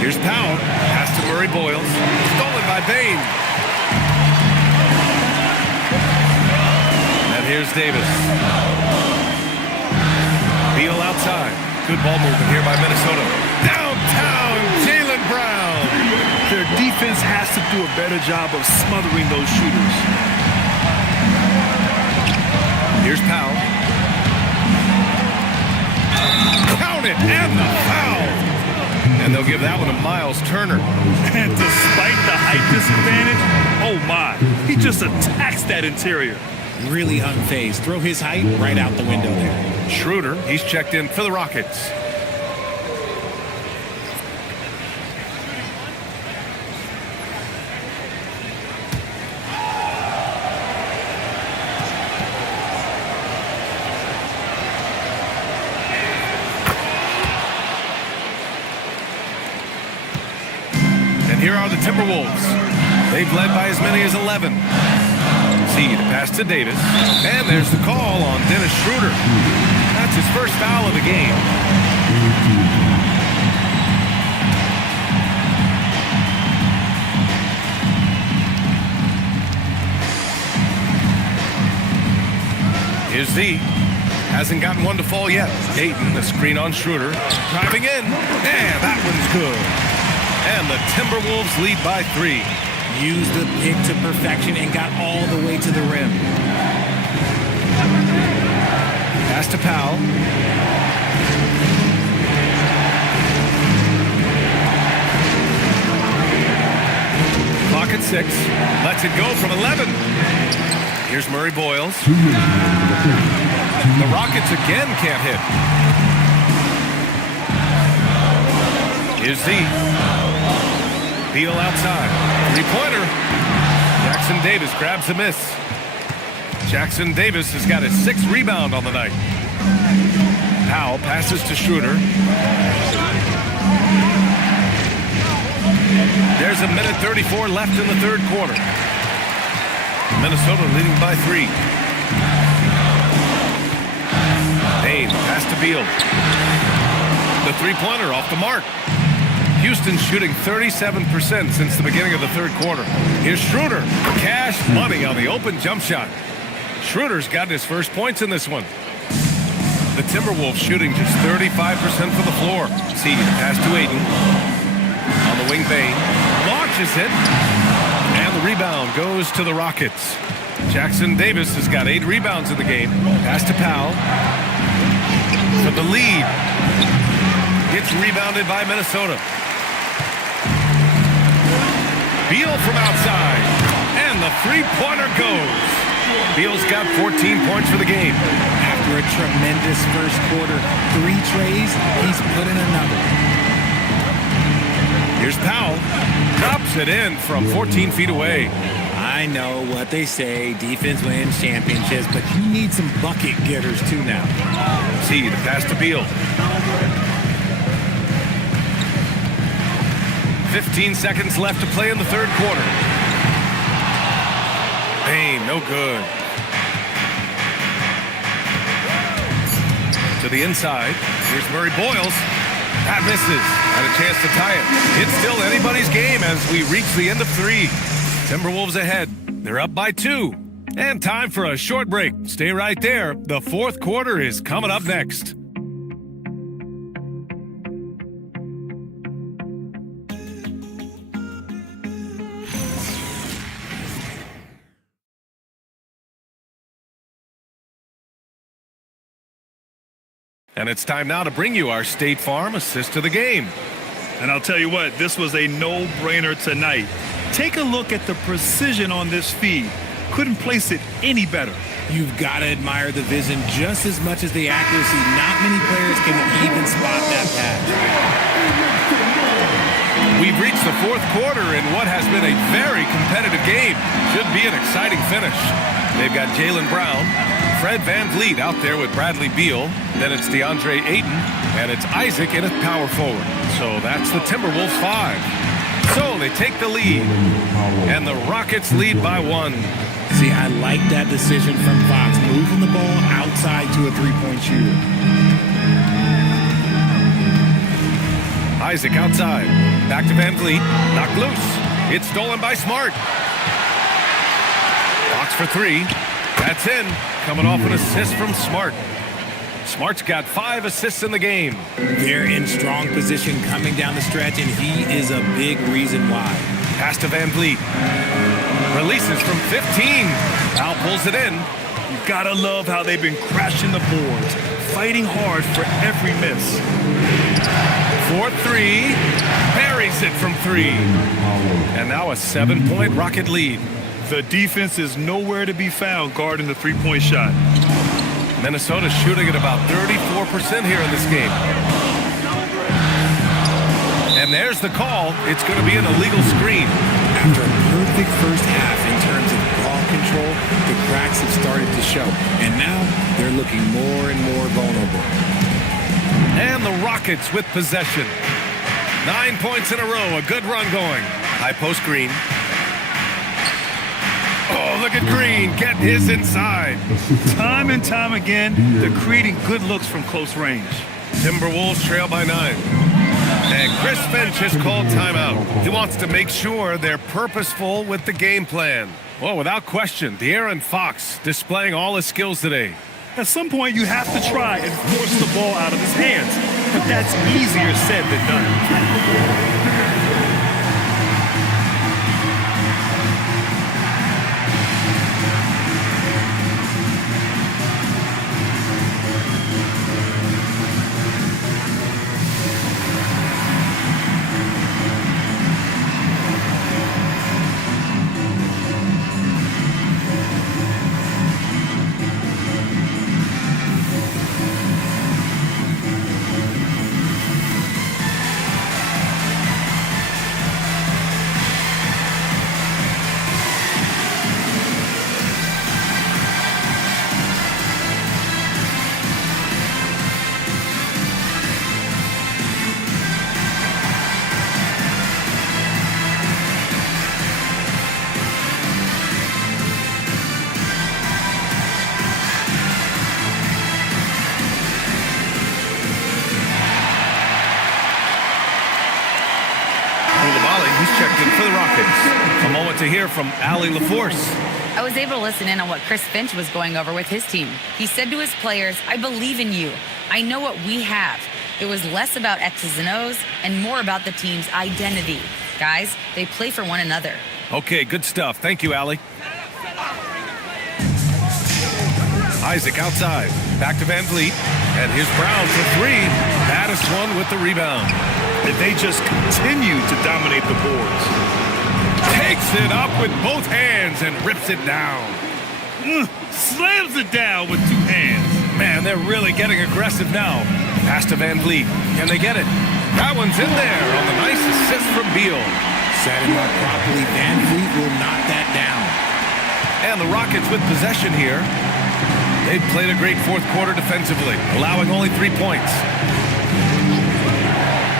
Here's Powell. Pass to Murray Boyles. Stolen by Bain. And here's Davis. Beal outside. Good ball movement here by Minnesota. Downtown, Jaylen Brown. Their defense has to do a better job of smothering those shooters. Here's Powell. Count it, and the foul. And they'll give that one to Miles Turner. And despite the height disadvantage, oh my, he just attacks that interior. Really unfazed. Throw his height right out the window there. Schroeder, he's checked in for the Rockets. And here are the Timberwolves. They've led by as many as 11. The pass to Davis, and there's the call on Dennis Schroeder. That's his first foul of the game. Here's Z. Hasn't gotten one to fall yet. Ayton, the screen on Schroeder. Driving in, and that one's good. And the Timberwolves lead by 3. Used the pick to perfection and got all the way to the rim. Pass to Powell. Clock at 6. Lets it go from 11. Here's Murray Boyles. The Rockets again can't hit. Here's Z. Beal outside. 3-pointer. Jackson Davis grabs the miss. Jackson Davis has got his 6th rebound on the night. Powell passes to Schroeder. There's a minute 34 left in the third quarter. Minnesota leading by 3. Bain pass to Beal. The 3-pointer off the mark. Houston shooting 37% since the beginning of the third quarter. Here's Schroeder. Cash money on the open jump shot. Schroeder's got his first points in this one. The Timberwolves shooting just 35% from the floor. See, pass to Ayton. On the wing, Bain launches it. And the rebound goes to the Rockets. Jackson Davis has got 8 rebounds in the game. Pass to Powell. For the lead. Gets rebounded by Minnesota. Beal from outside, and the 3-pointer goes. Beal's got 14 points for the game. After a tremendous first quarter, 3 trays, he's put in another. Here's Powell. Drops it in from 14 feet away. I know what they say, defense wins championships, but you need some bucket getters too now. See, the pass to Beal. 15 seconds left to play in the third quarter. Bain, no good. To the inside. Here's Murray Boyles. That misses. Had a chance to tie it. It's still anybody's game as we reach the end of 3. Timberwolves ahead. They're up by 2. And time for a short break. Stay right there. The fourth quarter is coming up next. And it's time now to bring you our State Farm assist to the game. And I'll tell you what, this was a no-brainer tonight. Take a look at the precision on this feed. Couldn't place it any better. You've got to admire the vision just as much as the accuracy. Not many players can even spot that pass. We've reached the fourth quarter in what has been a very competitive game. Should be an exciting finish. They've got Jaylen Brown, Fred VanVleet out there with Bradley Beal. Then it's DeAndre Ayton, and it's Isaac in at power forward. So that's the Timberwolves 5. So they take the lead, and the Rockets lead by 1. See, I like that decision from Fox, moving the ball outside to a three-point shooter. Isaac outside. Back to VanVleet. Knocked loose. It's stolen by Smart. Fox for 3. That's in. Coming off an assist from Smart. Smart's got 5 assists in the game. They're in strong position coming down the stretch, and he is a big reason why. Pass to VanVleet. Releases from 15. Al pulls it in. You've got to love how they've been crashing the boards, fighting hard for every miss. 4-3. Buries it from 3. And now a 7-point Rocket lead. The defense is nowhere to be found guarding the three-point shot. Minnesota shooting at about 34% here in this game. And there's the call. It's going to be an illegal screen. After a perfect first half in terms of ball control, the cracks have started to show. And now they're looking more and more vulnerable. And the Rockets with possession. 9 points in a row. A good run going. High post Green. Oh, look at Green. Get his inside. Time and time again, they're creating good looks from close range. Timberwolves trail by 9. And Chris Finch has called timeout. He wants to make sure they're purposeful with the game plan. Well, without question, De'Aaron Fox displaying all his skills today. At some point, you have to try and force the ball out of his hands. But that's easier said than done. He's checked in for the Rockets. A moment to hear from Allie LaForce. I was able to listen in on what Chris Finch was going over with his team. He said to his players, I believe in you. I know what we have. It was less about X's and O's and more about the team's identity. Guys, they play for one another. Okay, good stuff. Thank you, Allie. Isaac outside. Back to VanVleet. And here's Brown for 3. Addison with the rebound. And they just continue to dominate the boards. Takes it up with both hands and rips it down. Slams it down with 2 hands. Man, they're really getting aggressive now. Pass to VanVleet. Can they get it? That one's in there on the nice assist from Beal. Setting up properly, VanVleet will knock that down. And the Rockets with possession here. They've played a great fourth quarter defensively, allowing only 3 points.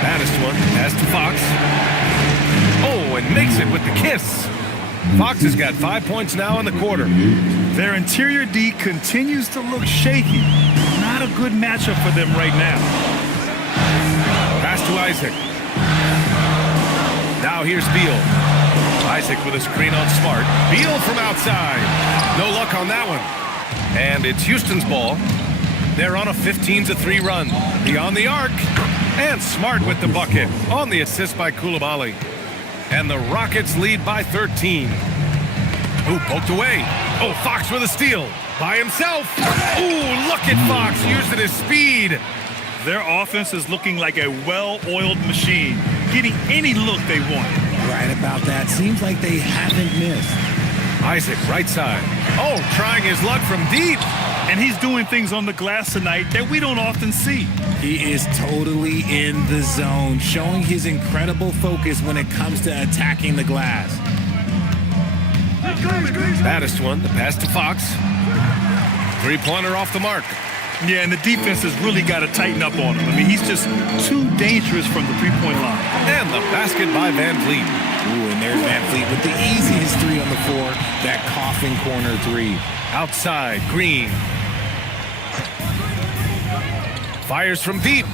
Addison has to Fox. Oh, and makes it with the kiss. Fox has got 5 points now in the quarter. Their interior D continues to look shaky. Not a good matchup for them right now. Pass to Isaac. Now here's Beal. Isaac with a screen on Smart. Beal from outside. No luck on that one. And it's Houston's ball. They're on a 15-3 run. Beyond the arc. And Smart with the bucket on the assist by Coulibaly. And the Rockets lead by 13. Ooh, poked away. Oh, Fox with a steal by himself. Ooh, look at Fox using his speed. Their offense is looking like a well-oiled machine, getting any look they want. Right about that. Seems like they haven't missed. Isaac, right side. Oh, trying his luck from deep. And he's doing things on the glass tonight that we don't often see. He is totally in the zone, showing his incredible focus when it comes to attacking the glass. Baddest one, the pass to Fox. Three-pointer off the mark. Yeah, and the defense has really got to tighten up on him. I mean, he's just too dangerous from the three-point line. And the basket by Van Vliet. Ooh, and there's Van Vliet with the easiest three on the floor, that coffin corner three. Outside, Green. Fires from deep.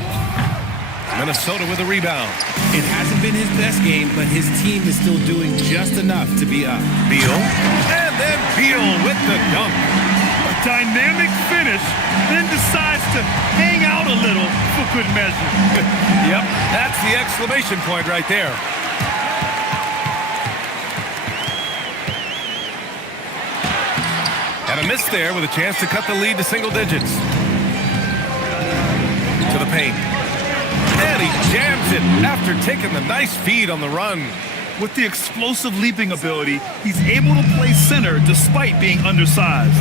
Minnesota with a rebound. It hasn't been his best game, but his team is still doing just enough to be up. Beal. And then Beal with the dunk. A dynamic finish, then decides to hang out a little for good measure. Yep, that's the exclamation point right there. And a miss there with a chance to cut the lead to single digits. To the paint. And he jams it after taking the nice feed on the run. With the explosive leaping ability, he's able to play center despite being undersized.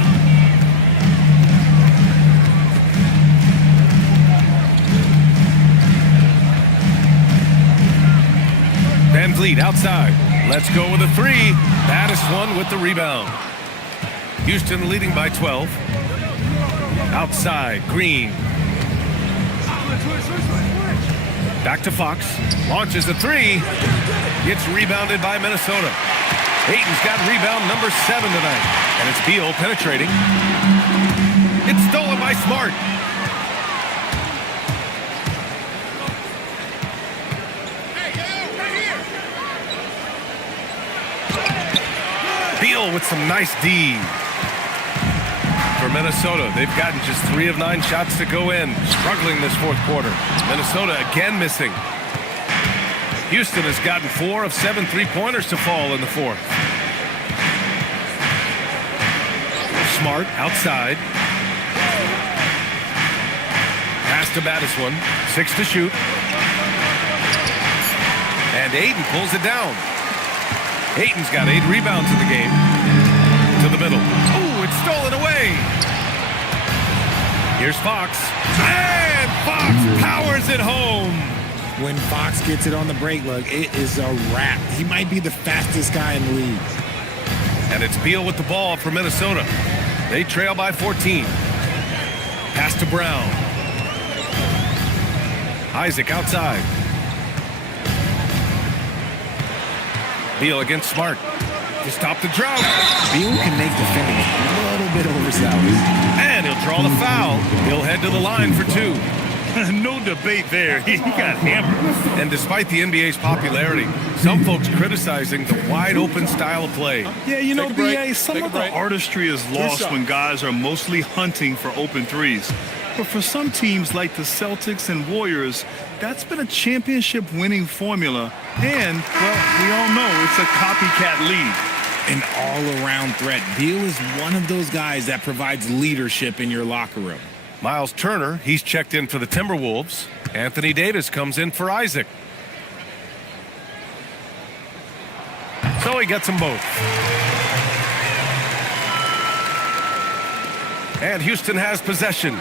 Van Vliet outside. Let's go with a three. Baddest one with the rebound. Houston leading by 12. Outside, Green. Back to Fox. Launches a three. Gets rebounded by Minnesota. Ayton's got rebound number 7 tonight. And it's Beal penetrating. It's stolen by Smart. Beal with some nice D. For Minnesota, they've gotten just 3 of 9 shots to go in. Struggling this fourth quarter. Minnesota again missing. Houston has gotten 4 of 7 3-pointers to fall in the fourth. Smart outside. Pass to Baddest one. 6 to shoot. And Ayton pulls it down. Ayton's got 8 rebounds in the game. To the middle. Ooh, it's stolen away. Here's Fox. And Fox powers it home. When Fox gets it on the break, look, it is a wrap. He might be the fastest guy in the league. And it's Beal with the ball for Minnesota. They trail by 14. Pass to Brown. Isaac outside. Beal against Smart to stop the drought. Beal can make the finish a little bit overzealous. And he'll draw the foul. He'll head to the line for 2. No debate there. He got hammered. And despite the NBA's popularity, some folks criticizing the wide-open style of play. Yeah, you know, BA, some of the artistry is lost when guys are mostly hunting for open threes. But for some teams like the Celtics and Warriors, that's been a championship-winning formula. And, well, we all know it's a copycat league. An all-around threat. Beal is one of those guys that provides leadership in your locker room. Miles Turner, he's checked in for the Timberwolves. Anthony Davis comes in for Isaac. So he gets them both. And Houston has possession,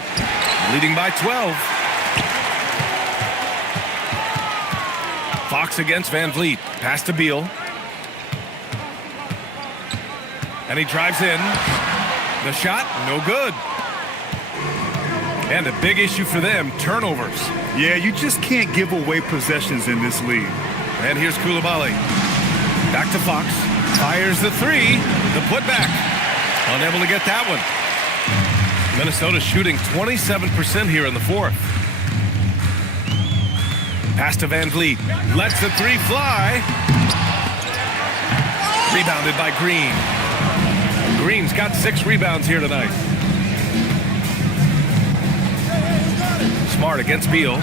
leading by 12. Fox against Van Vliet. Pass to Beal. And he drives in. The shot, no good. And a big issue for them, turnovers. Yeah, you just can't give away possessions in this league. And here's Coulibaly. Back to Fox. Fires the three. The putback. Unable to get that one. Minnesota shooting 27% here in the fourth. Pass to Van Vliet. Lets the three fly. Rebounded by Green. Green's got 6 rebounds here tonight. Smart against Beal.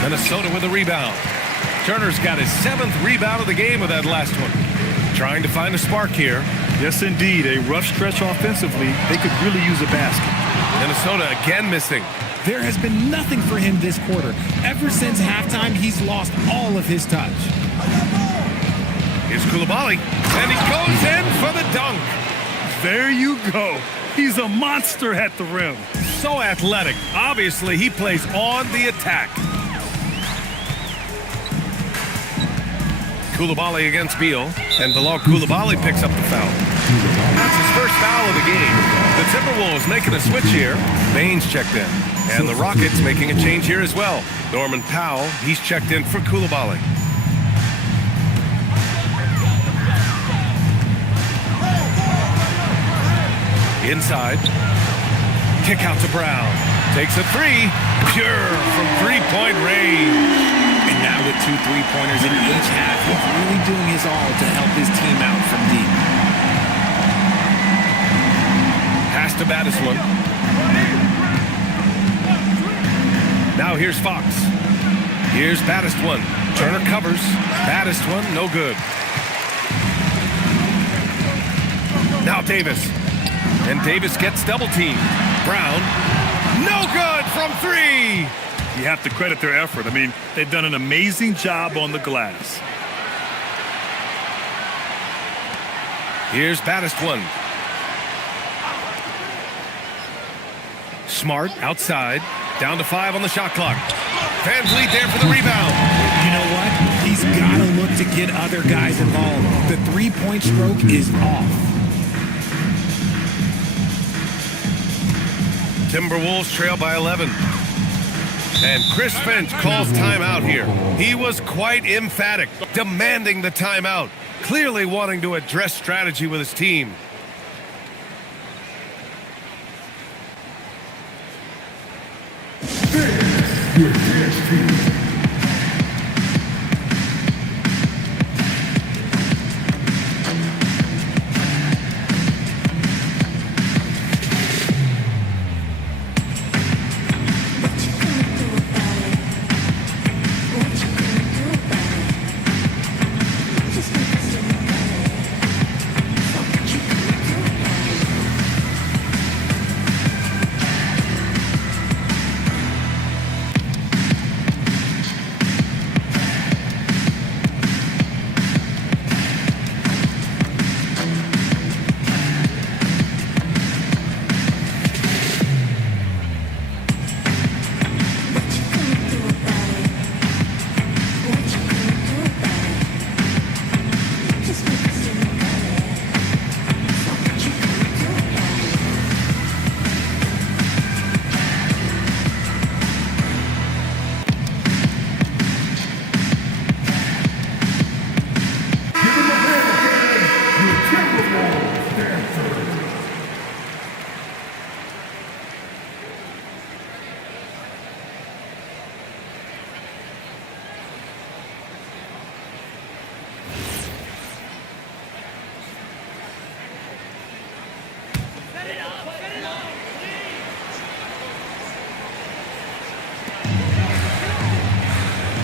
Minnesota with a rebound. Turner's got his 7th rebound of the game with that last one. Trying to find a spark here. Yes, indeed. A rough stretch offensively. They could really use a basket. Minnesota again missing. There has been nothing for him this quarter. Ever since halftime, he's lost all of his touch. Here's Koulibaly, and he goes in for the dunk. There you go. He's a monster at the rim. So athletic. Obviously, he plays on the attack. Koulibaly against Beal, and Bilal Koulibaly picks up the foul. That's his first foul of the game. The Timberwolves making a switch here. Baines checked in, and the Rockets making a change here as well. Norman Powell, he's checked in for Koulibaly. Inside, kick out to Brown. Takes a three, pure from three-point range. And now with 2 3-pointers in each half, he's really doing his all to help his team out from deep. Pass to Battiswan. Now here's Fox. Here's Battiswan. Turner covers. Battiswan, no good. Now Davis. And Davis gets double teamed. Brown, no good from 3. You have to credit their effort. I mean, they've done an amazing job on the glass. Here's Battiswan. Smart outside. Down to 5 on the shot clock. Van Vliet there for the rebound. You know what? He's got to look to get other guys involved. The three-point stroke is off. Timberwolves trail by 11. And Chris Finch calls timeout here. He was quite emphatic, demanding the timeout, clearly wanting to address strategy with his team.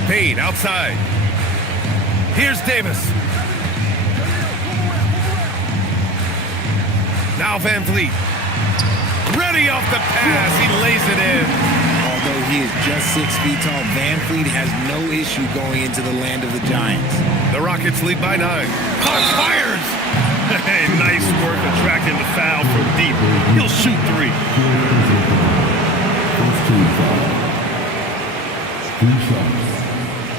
Payne outside. Here's Davis. Now Van Vliet. Ready off the pass. He lays it in. Although he is just 6 feet tall, Van Vliet has no issue going into the land of the Giants. The Rockets lead by 9. Hawks fires. Hey, nice work attracting the foul from deep. He'll shoot 3. First team foul. 3 shots.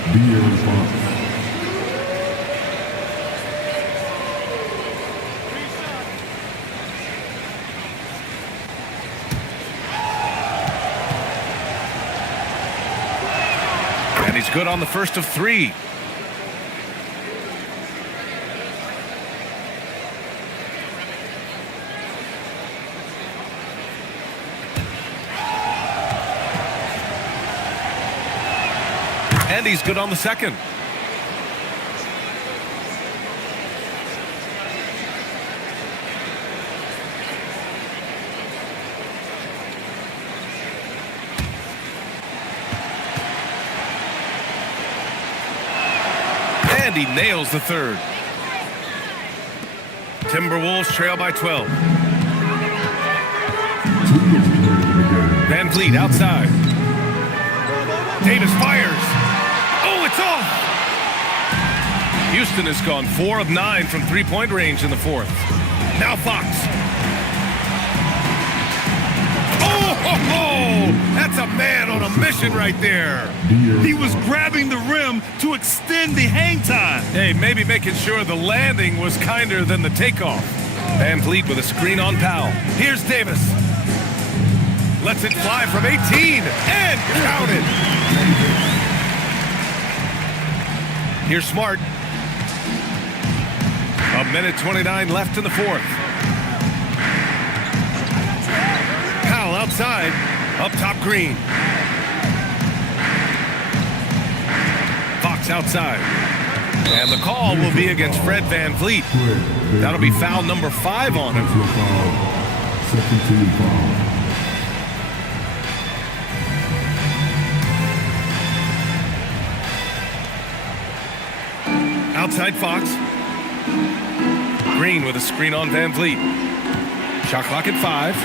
De'Aaron Fox. And he's good on the first of 3. And he's good on the second. And he nails the third. Timberwolves trail by 12. Van Van Vliet outside. Davis fires. Oh, it's off. Houston has gone 4 of 9 from three-point range in the fourth. Now Fox. Oh, that's a man on a mission right there. He was grabbing the rim to extend the hang time. Hey, maybe making sure the landing was kinder than the takeoff. Van Vliet with a screen on Powell. Here's Davis. Lets it fly from 18 and counted. Here's Smart. A minute 29 left in the fourth. Powell outside. Up top, Green. Fox outside. And the call will be against Fred Van Vliet. That'll be foul number 5 on him. Second team foul. Outside Fox. Green with a screen on Van Vliet. Shot clock at 5.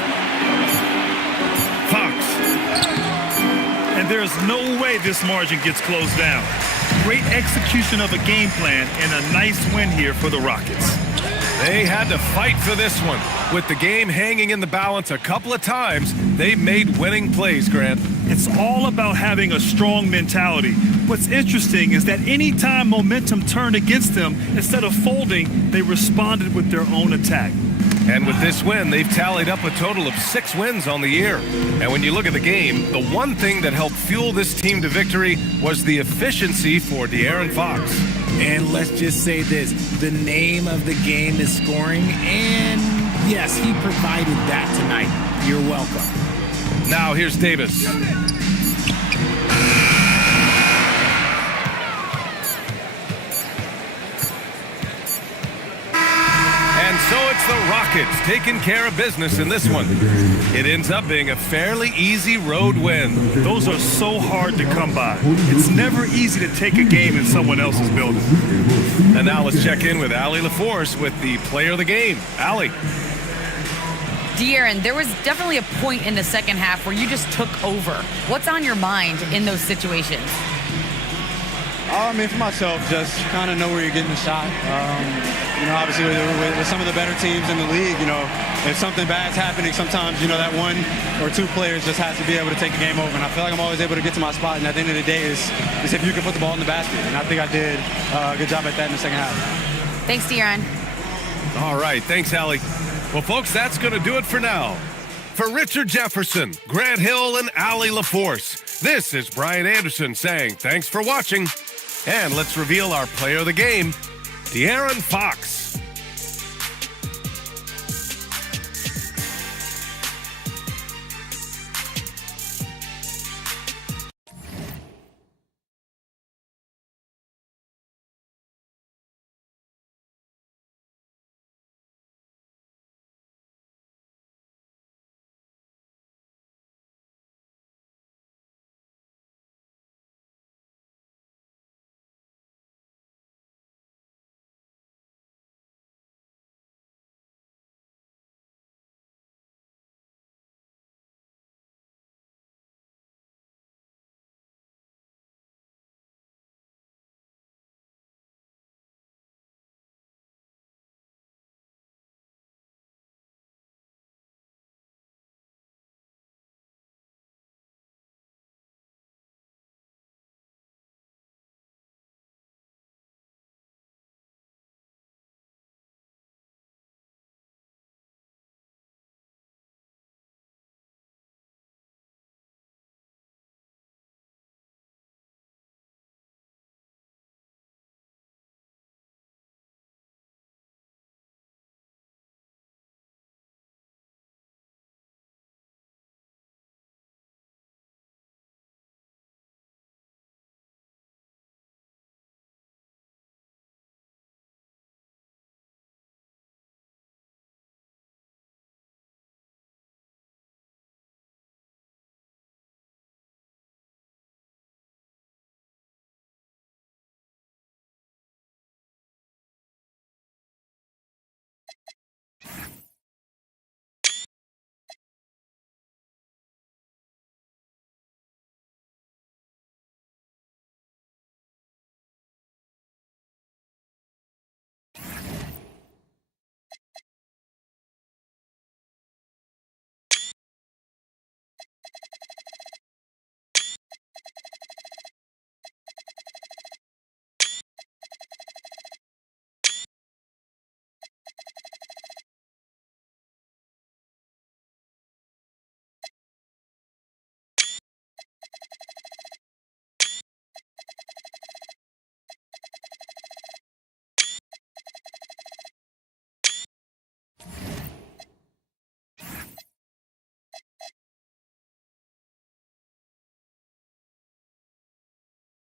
Fox. And there's no way this margin gets closed down. Great execution of a game plan and a nice win here for the Rockets. They had to fight for this one. With the game hanging in the balance a couple of times, they made winning plays, Grant. It's all about having a strong mentality. What's interesting is that anytime momentum turned against them, instead of folding, they responded with their own attack. And with this win, they've tallied up a total of 6 wins on the year. And when you look at the game, the one thing that helped fuel this team to victory was the efficiency for De'Aaron Fox. And let's just say this, the name of the game is scoring, and yes, he provided that tonight. You're welcome. Now here's Davis. And so it's the Rockets taking care of business in this one. It ends up being a fairly easy road win. Those are so hard to come by. It's never easy to take a game in someone else's building. And now let's check in with Allie LaForce with the player of the game. Allie. De'Aaron, there was definitely a point in the second half where you just took over. What's on your mind in those situations? I mean, for myself, just kind of know where you're getting the shot. Obviously with some of the better teams in the league, if something bad's happening, sometimes, that 1 or 2 players just has to be able to take a game over. And I feel like I'm always able to get to my spot. And at the end of the day is if you can put the ball in the basket. And I think I did a good job at that in the second half. Thanks, De'Aaron. All right. Thanks, Allie. Well, folks, that's going to do it for now. For Richard Jefferson, Grant Hill, and Allie LaForce, this is Brian Anderson saying thanks for watching. And let's reveal our player of the game, De'Aaron Fox.